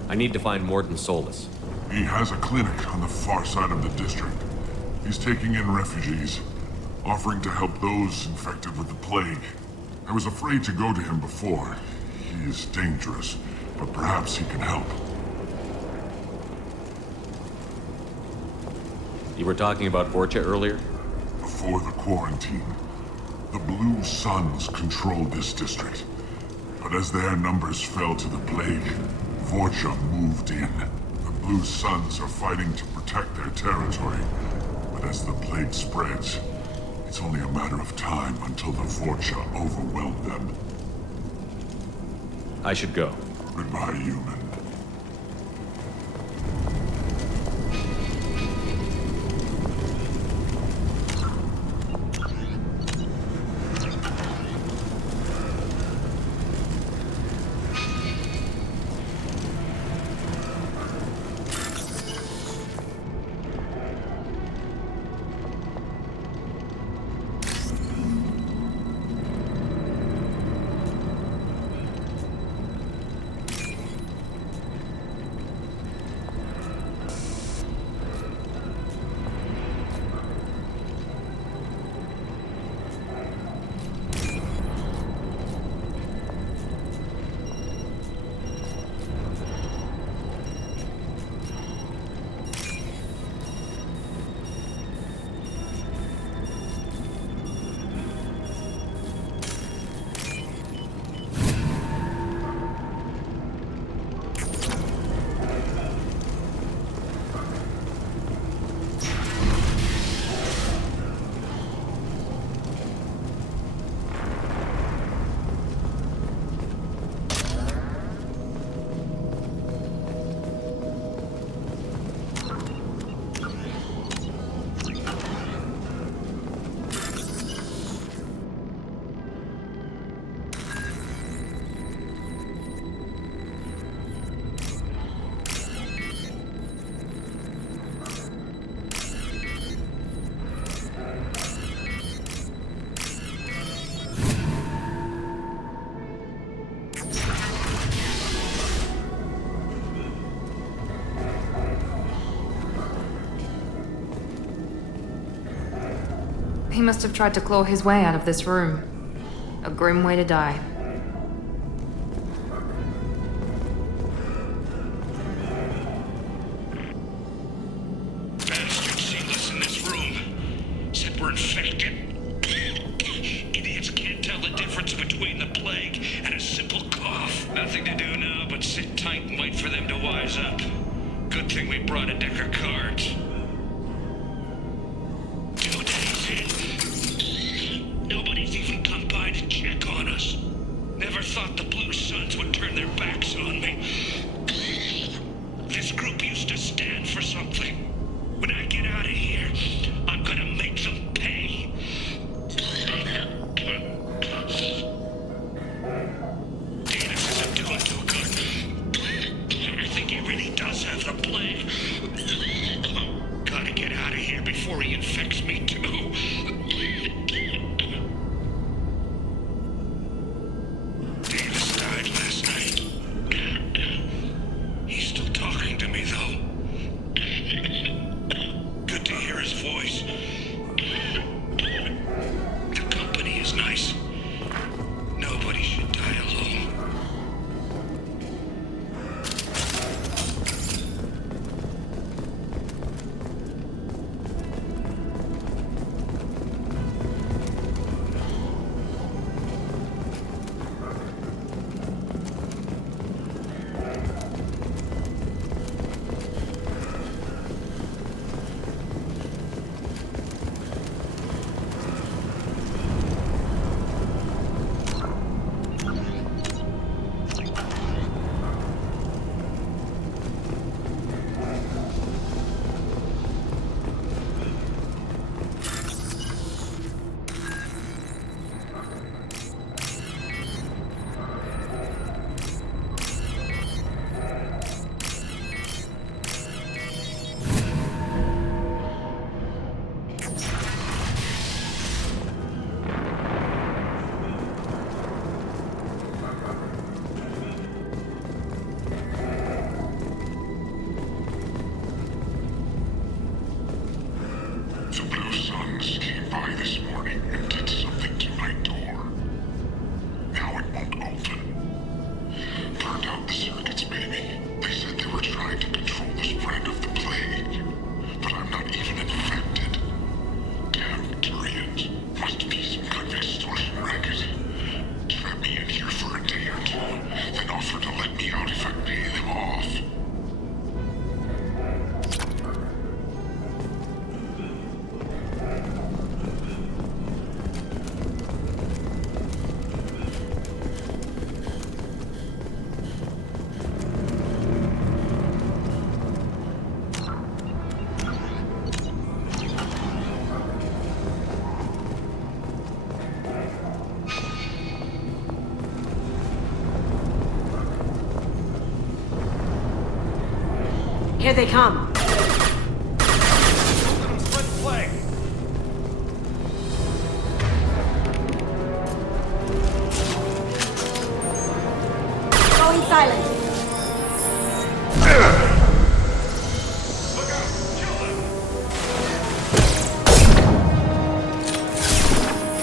I need to find Morton Solus. He has a clinic on the far side of the district. He's taking in refugees, offering to help those infected with the plague. I was afraid to go to him before. He is dangerous, but perhaps he can help. You were talking about Vorcha earlier? Before the quarantine, the Blue Suns controlled this district. But as their numbers fell to the plague, Vorcha moved in. The Blue Suns are fighting to protect their territory. But as the plague spreads, it's only a matter of time until the Vorcha overwhelm them. I should go. Goodbye, human. He must have tried to claw his way out of this room. A grim way to die. Bastards seen us in this room. Said we're infected. Idiots can't tell the difference between the plague and a simple cough. Nothing to do now but sit tight and wait for them to wise up. Good thing we brought a deck of cards. 2 days in. Nobody's even come by to check on us. Never thought the Blue Suns would turn their backs on me. This group used to stand for something. When I get out of here, I'm gonna make them pay. Davis isn't doing too good. I think he really does have the plague. Gotta get out of here before he infects me too. Davis died last night. He's still talking to me though. Good to hear his voice. The company is nice. Nobody should die alone. The Blue Suns came by this morning and did something to my door. Now it won't open. Burned out the circuits, maybe. They said they were trying to control the spread of the plague. But I'm not even infected. Damn Turians. Must be some kind of extortion racket. Trap me in here for a day or two, then offer to let me out if I pay them off. Here they come. Spread the plague. Going silent.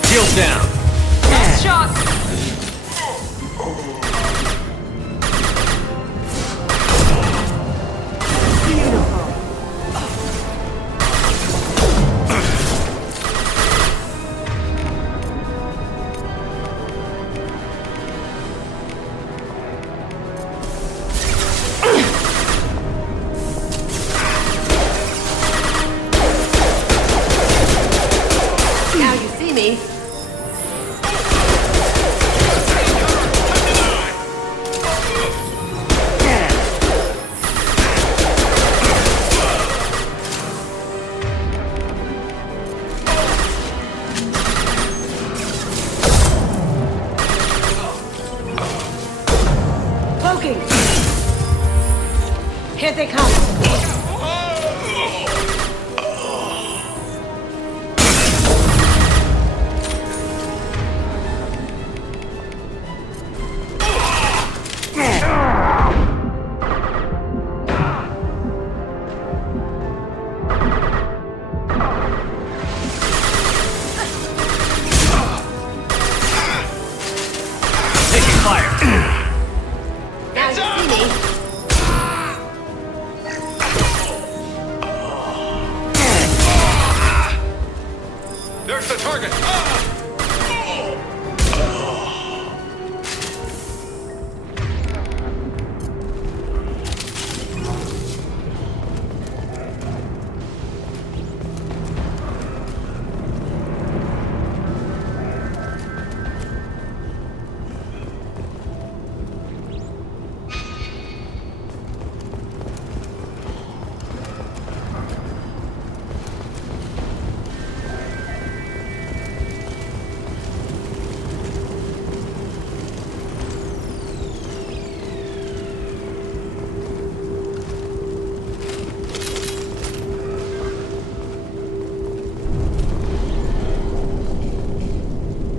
Shields down. Last shot. Now you see me. Cloaking. Here they come. the target!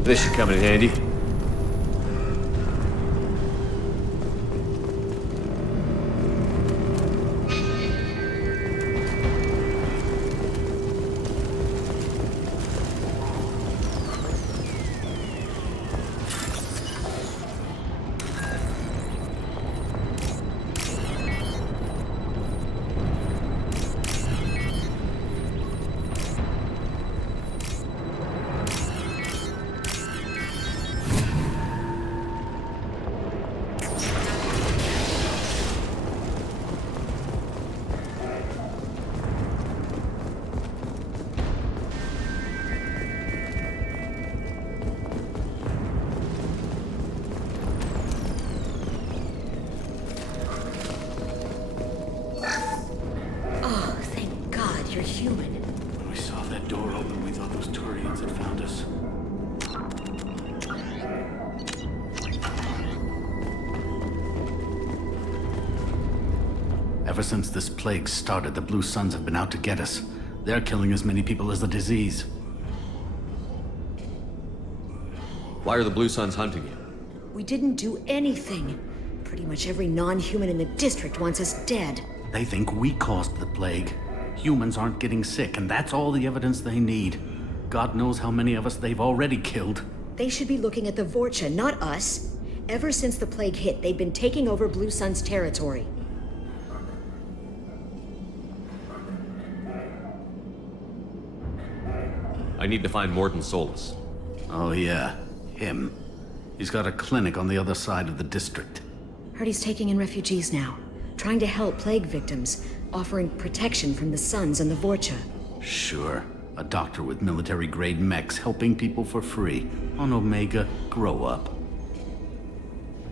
This should come in handy. You're human. When we saw that door open, we thought those Turians had found us. Ever since this plague started, the Blue Suns have been out to get us. They're killing as many people as the disease. Why are the Blue Suns hunting you? We didn't do anything. Pretty much every non-human in the district wants us dead. They think we caused the plague. Humans aren't getting sick, and that's all the evidence they need. God knows how many of us they've already killed. They should be looking at the Vorcha, not us. Ever since the plague hit, they've been taking over Blue Sun's territory. I need to find Morden Solus. Oh yeah, him. He's got a clinic on the other side of the district. Heard he's taking in refugees now, trying to help plague victims, offering protection from the Suns and the Vorcha. Sure. A doctor with military-grade mechs helping people for free. On Omega, grow up.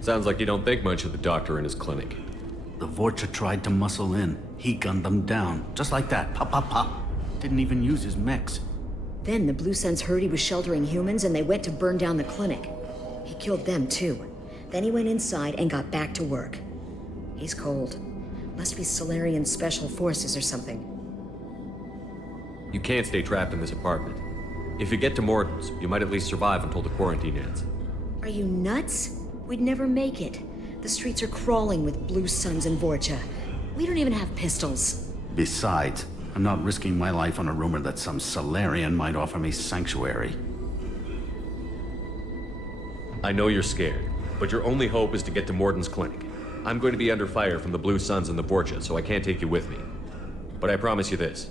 Sounds like you don't think much of the doctor in his clinic. The Vorcha tried to muscle in. He gunned them down. Just like that. Pop, pop, pop. Didn't even use his mechs. Then the Blue Suns heard he was sheltering humans and they went to burn down the clinic. He killed them too. Then he went inside and got back to work. He's cold. Must be Solarian Special Forces or something. You can't stay trapped in this apartment. If you get to Morden's, you might at least survive until the quarantine ends. Are you nuts? We'd never make it. The streets are crawling with Blue Suns and Vorcha. We don't even have pistols. Besides, I'm not risking my life on a rumor that some Solarian might offer me sanctuary. I know you're scared, but your only hope is to get to Morden's clinic. I'm going to be under fire from the Blue Suns and the Vorcha, so I can't take you with me. But I promise you this.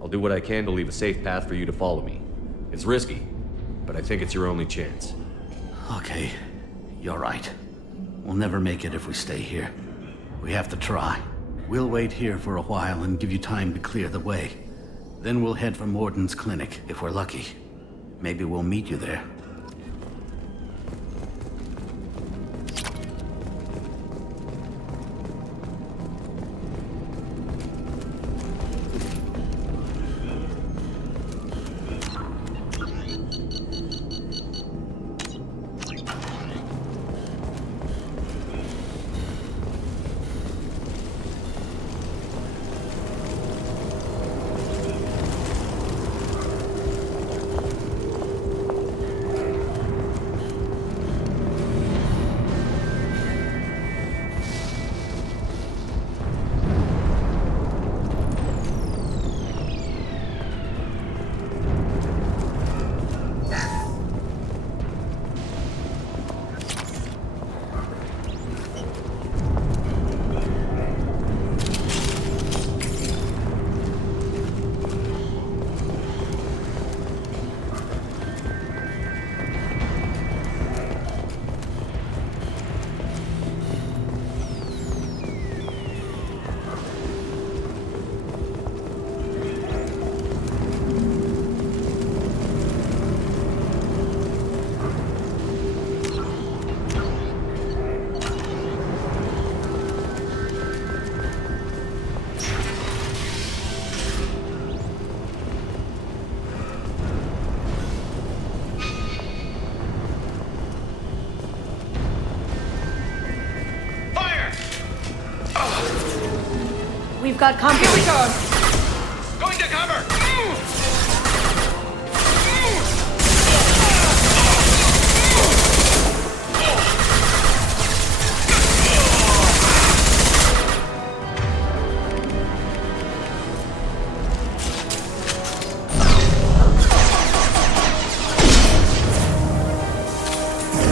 I'll do what I can to leave a safe path for you to follow me. It's risky, but I think it's your only chance. Okay, you're right. We'll never make it if we stay here. We have to try. We'll wait here for a while and give you time to clear the way. Then we'll head for Morden's clinic, if we're lucky. Maybe we'll meet you there. We've got company. Here we go. Going to cover!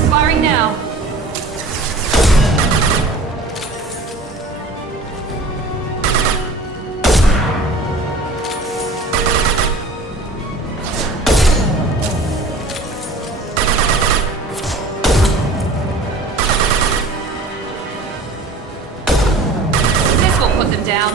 Firing now. This will put them down.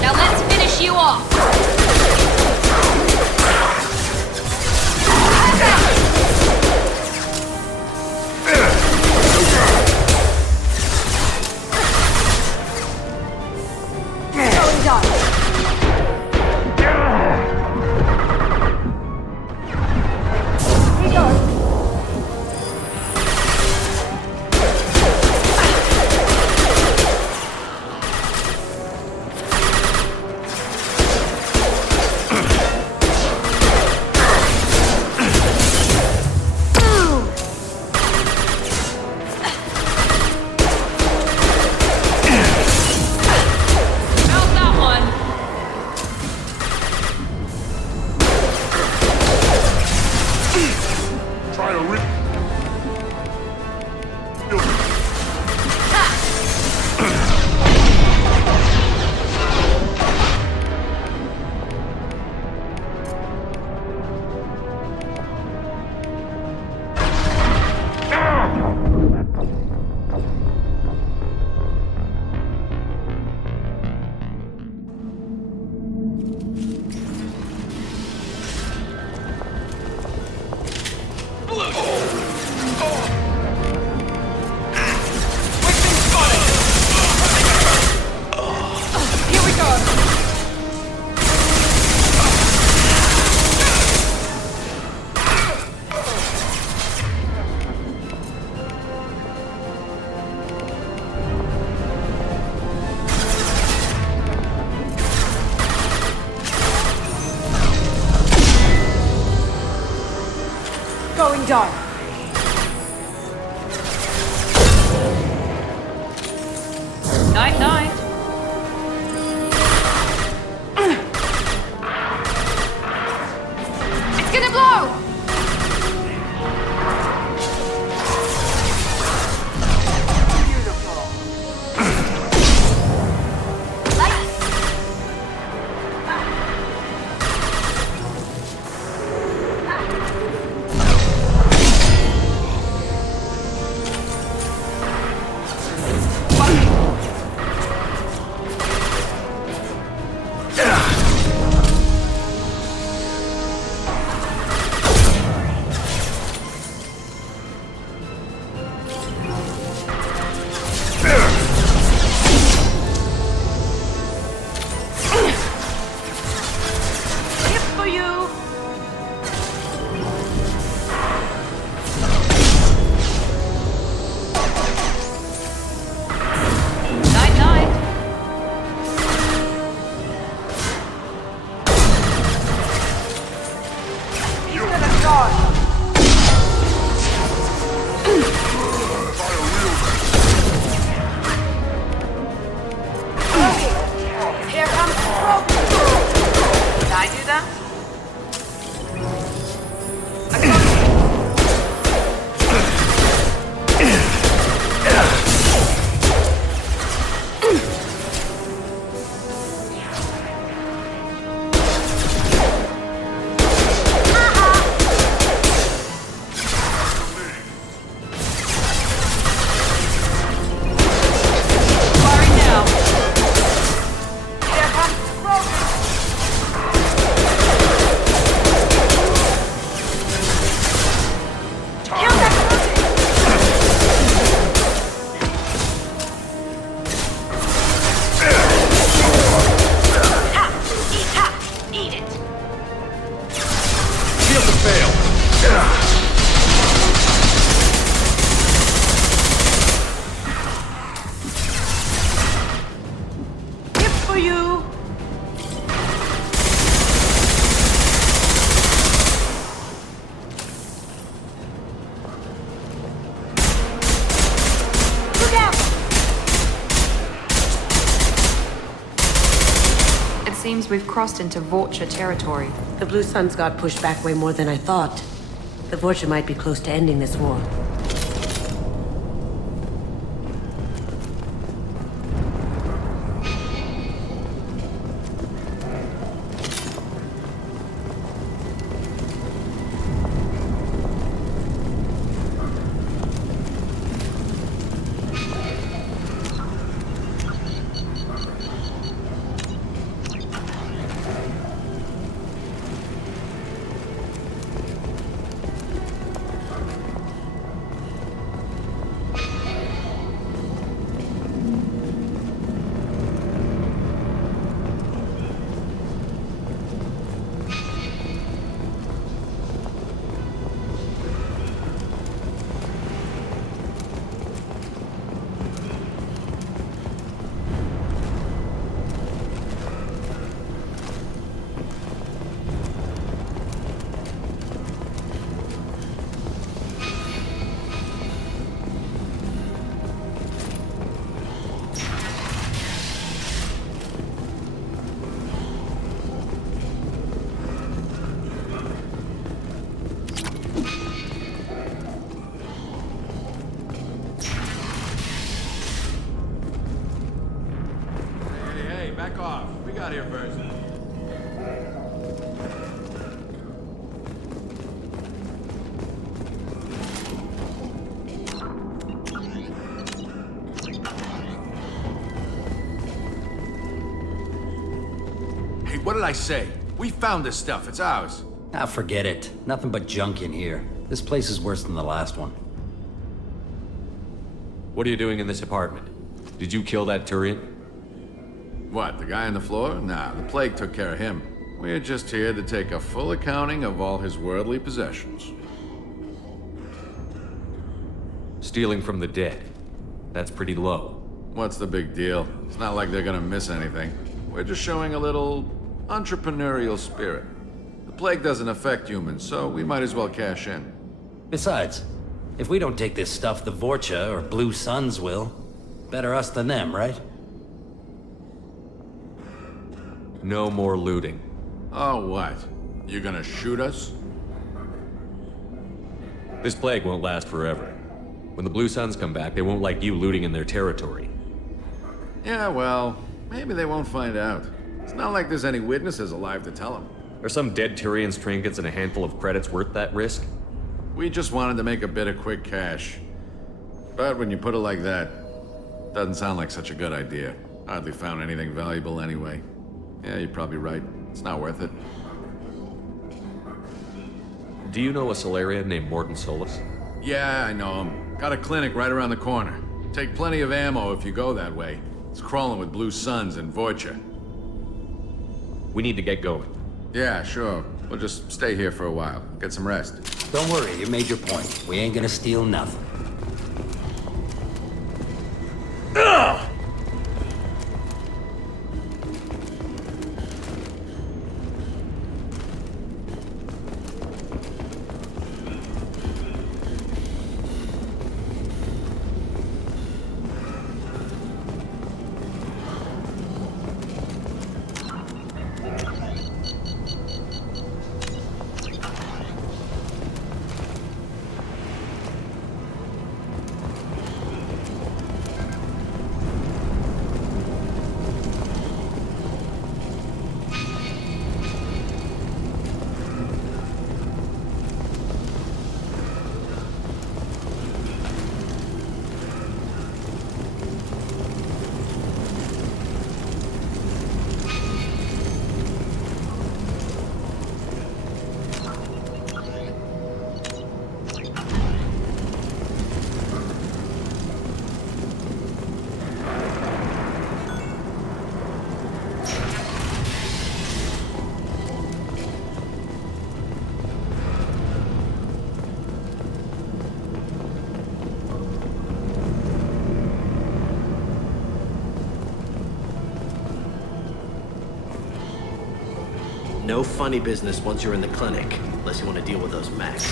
Now let's finish you off. Going dark. He goes. How's that one? Try to rip. Here we go. Going dark. Night night. It's gonna blow. seems we've crossed into Vorcha territory. The Blue Suns got pushed back way more than I thought. The Vorcha might be close to ending this war. Back off. We got here first. Hey, what did I say? We found this stuff. It's ours. Ah, forget it. Nothing but junk in here. This place is worse than the last one. What are you doing in this apartment? Did you kill that Turian? What, the guy on the floor? Nah, the plague took care of him. We're just here to take a full accounting of all his worldly possessions. Stealing from the dead. That's pretty low. What's the big deal? It's not like they're gonna miss anything. We're just showing a little entrepreneurial spirit. The plague doesn't affect humans, so we might as well cash in. Besides, if we don't take this stuff, the Vorcha or Blue Suns will. Better us than them, right? No more looting. Oh, what? You gonna shoot us? This plague won't last forever. When the Blue Suns come back, they won't like you looting in their territory. Yeah, well, maybe they won't find out. It's not like there's any witnesses alive to tell them. Are some dead Tyrians' trinkets and a handful of credits worth that risk? We just wanted to make a bit of quick cash. But when you put it like that, doesn't sound like such a good idea. Hardly found anything valuable anyway. Yeah, you're probably right. It's not worth it. Do you know a Solarian named Morton Solus? Yeah, I know him. Got a clinic right around the corner. Take plenty of ammo if you go that way. It's crawling with Blue Suns and Vorcha. We need to get going. Yeah, sure. We'll just stay here for a while. Get some rest. Don't worry, you made your point. We ain't gonna steal nothing. Ugh! No funny business once you're in the clinic, unless you want to deal with those mechs.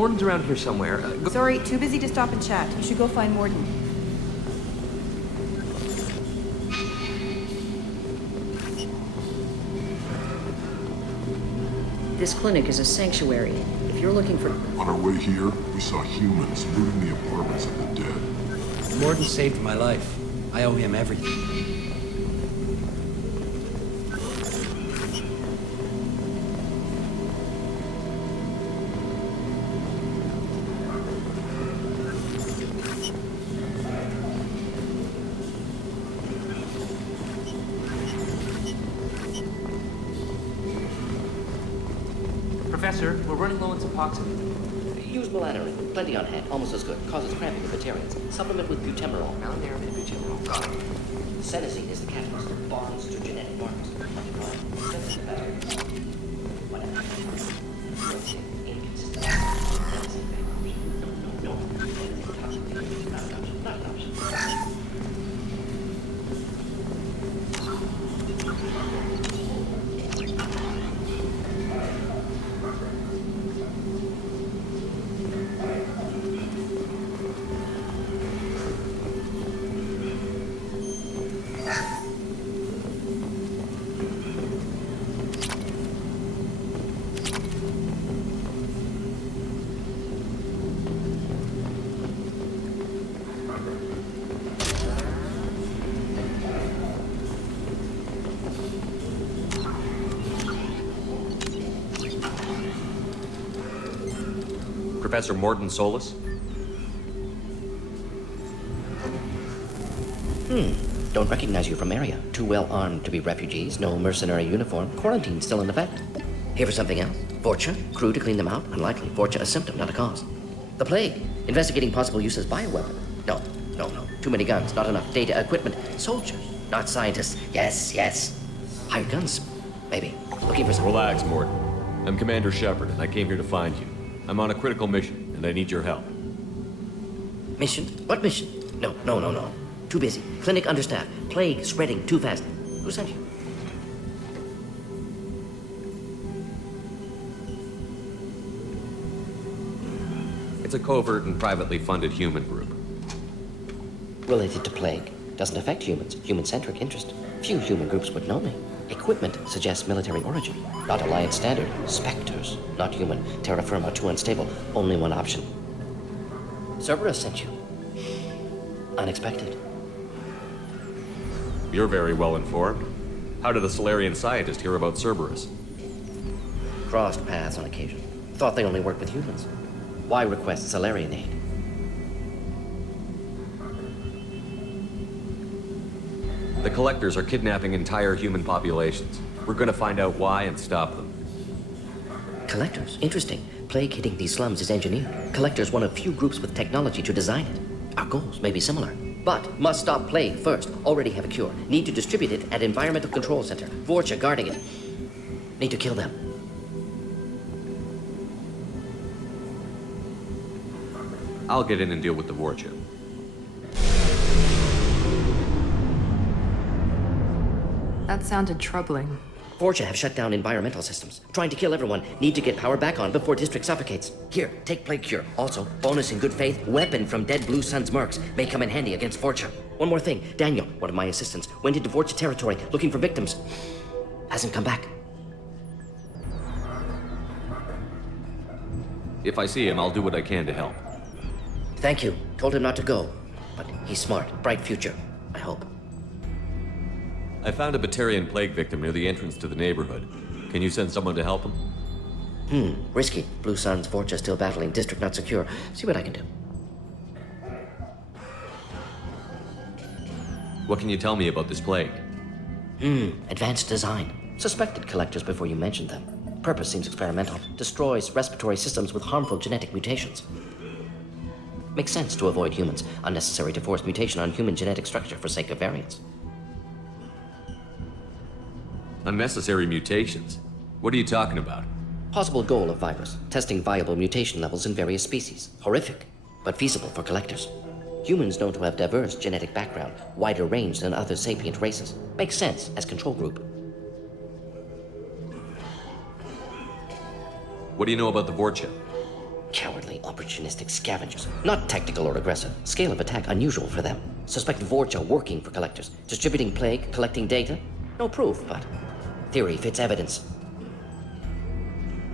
Morden's around here somewhere. Sorry, too busy to stop and chat. You should go find Morden. This clinic is a sanctuary. If you're looking for... On our way here, we saw humans looting the apartments of the dead. Morden saved my life. I owe him everything. Professor, we're running low on Suboxone. Use melatonin. Plenty on hand. Almost as good. Causes cramping in vegetarians. Supplement with butemerol. Malnarium and butemerol. Got it. Senescene is the catalyst. Bonds to genetic markers. Professor Morden Solus? Don't recognize you from area. Too well armed to be refugees, no mercenary uniform, quarantine still in effect. Here for something else? Vorcha? Crew to clean them out? Unlikely. Vorcha a symptom, not a cause. The plague? Investigating possible use as bioweapon? No. Too many guns, not enough data, equipment. Soldiers, not scientists. Yes. Hired guns, maybe. Looking for some... Relax, Morden. I'm Commander Shepard, and I came here to find you. I'm on a critical mission, and I need your help. Mission? What mission? No. Too busy. Clinic understaffed. Plague spreading too fast. Who sent you? It's a covert and privately funded human group. Related to plague. Doesn't affect humans. Human-centric interest. Few human groups would know me. Equipment suggests military origin. Not Alliance standard. Spectres. Not human. Terra firma, too unstable. Only one option. Cerberus sent you. Unexpected. You're very well informed. How did the Solarian scientist hear about Cerberus? Crossed paths on occasion. Thought they only worked with humans. Why request Solarian aid? The Collectors are kidnapping entire human populations. We're gonna find out why and stop them. Collectors? Interesting. Plague hitting these slums is engineered. Collectors one of few groups with technology to design it. Our goals may be similar. But must stop plague first. Already have a cure. Need to distribute it at Environmental Control Center. Vorcha guarding it. Need to kill them. I'll get in and deal with the Vorcha. That sounded troubling. Vorcha have shut down environmental systems. Trying to kill everyone. Need to get power back on before district suffocates. Here, take plague cure. Also, bonus in good faith, weapon from dead Blue Sun's mercs. May come in handy against Vorcha. One more thing. Daniel, one of my assistants, went into Vorcha territory looking for victims. Hasn't come back. If I see him, I'll do what I can to help. Thank you. Told him not to go. But he's smart. Bright future. I hope. I found a Batarian plague victim near the entrance to the neighborhood. Can you send someone to help him? Risky. Blue Sun's Vorcha still battling. District not secure. See what I can do. What can you tell me about this plague? Advanced design. Suspected collectors before you mentioned them. Purpose seems experimental. Destroys respiratory systems with harmful genetic mutations. Makes sense to avoid humans. Unnecessary to force mutation on human genetic structure for sake of variance. Unnecessary mutations? What are you talking about? Possible goal of virus. Testing viable mutation levels in various species. Horrific, but feasible for collectors. Humans known to have diverse genetic background, wider range than other sapient races. Makes sense as control group. What do you know about the Vorcha? Cowardly, opportunistic scavengers. Not tactical or aggressive. Scale of attack unusual for them. Suspect Vorcha working for collectors. Distributing plague, collecting data. No proof, but theory fits evidence.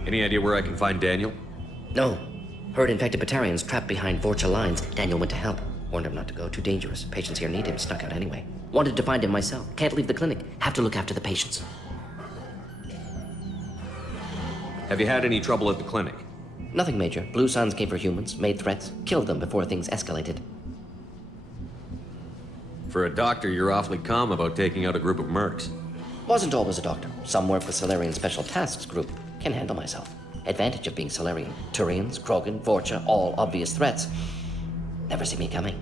Any idea where I can find Daniel? No. Heard infected Batarians trapped behind Vorcha lines. Daniel went to help. Warned him not to go. Too dangerous. Patients here need him. Snuck out anyway. Wanted to find him myself. Can't leave the clinic. Have to look after the patients. Have you had any trouble at the clinic? Nothing major. Blue Suns came for humans, made threats, killed them before things escalated. For a doctor, you're awfully calm about taking out a group of mercs. Wasn't always a doctor. Some work with Solarian Special Tasks Group. Can handle myself. Advantage of being Solarian. Turians, Krogan, Vorcha, all obvious threats. Never see me coming.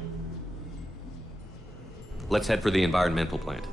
Let's head for the environmental plant.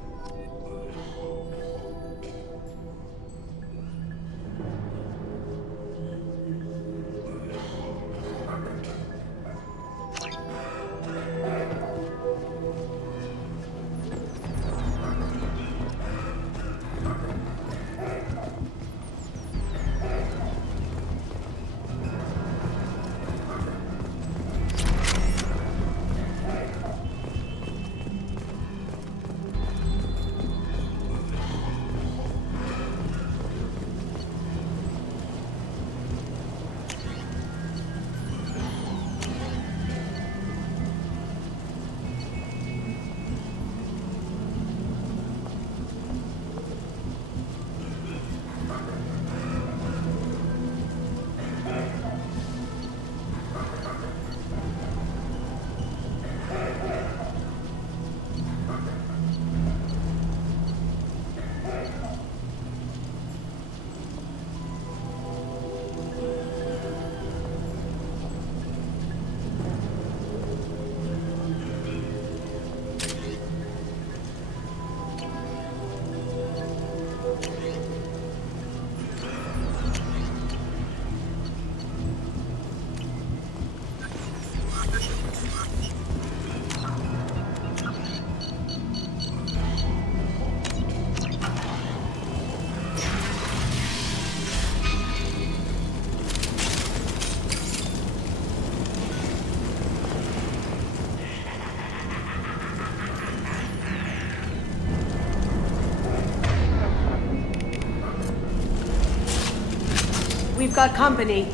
We've got company.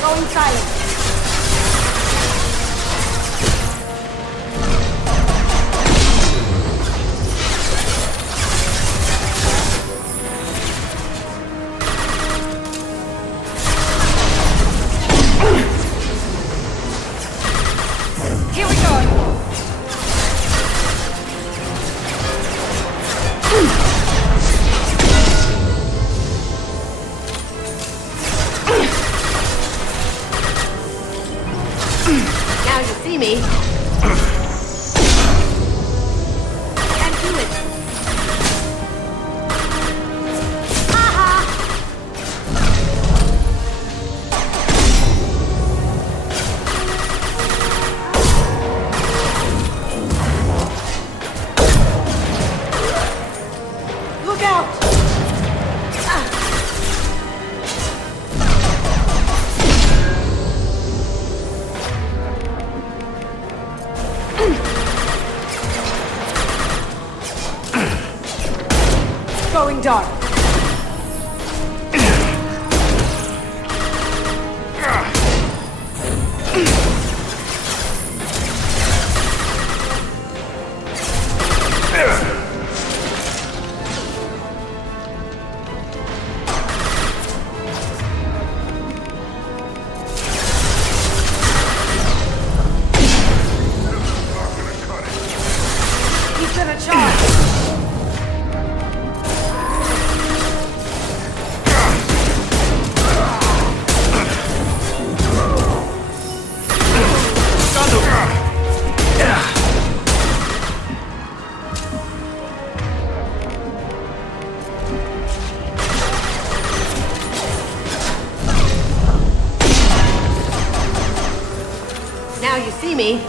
Going silent. Here we go. Now you see me. Can't do it. Look out! Going dark. He's gonna charge. Now you see me.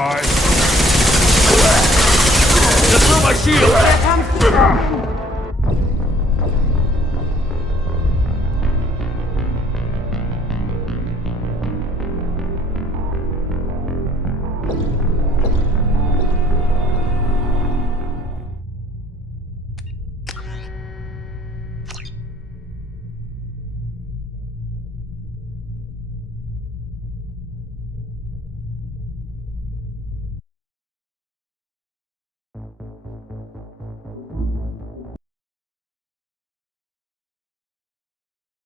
die. Just throw my shield!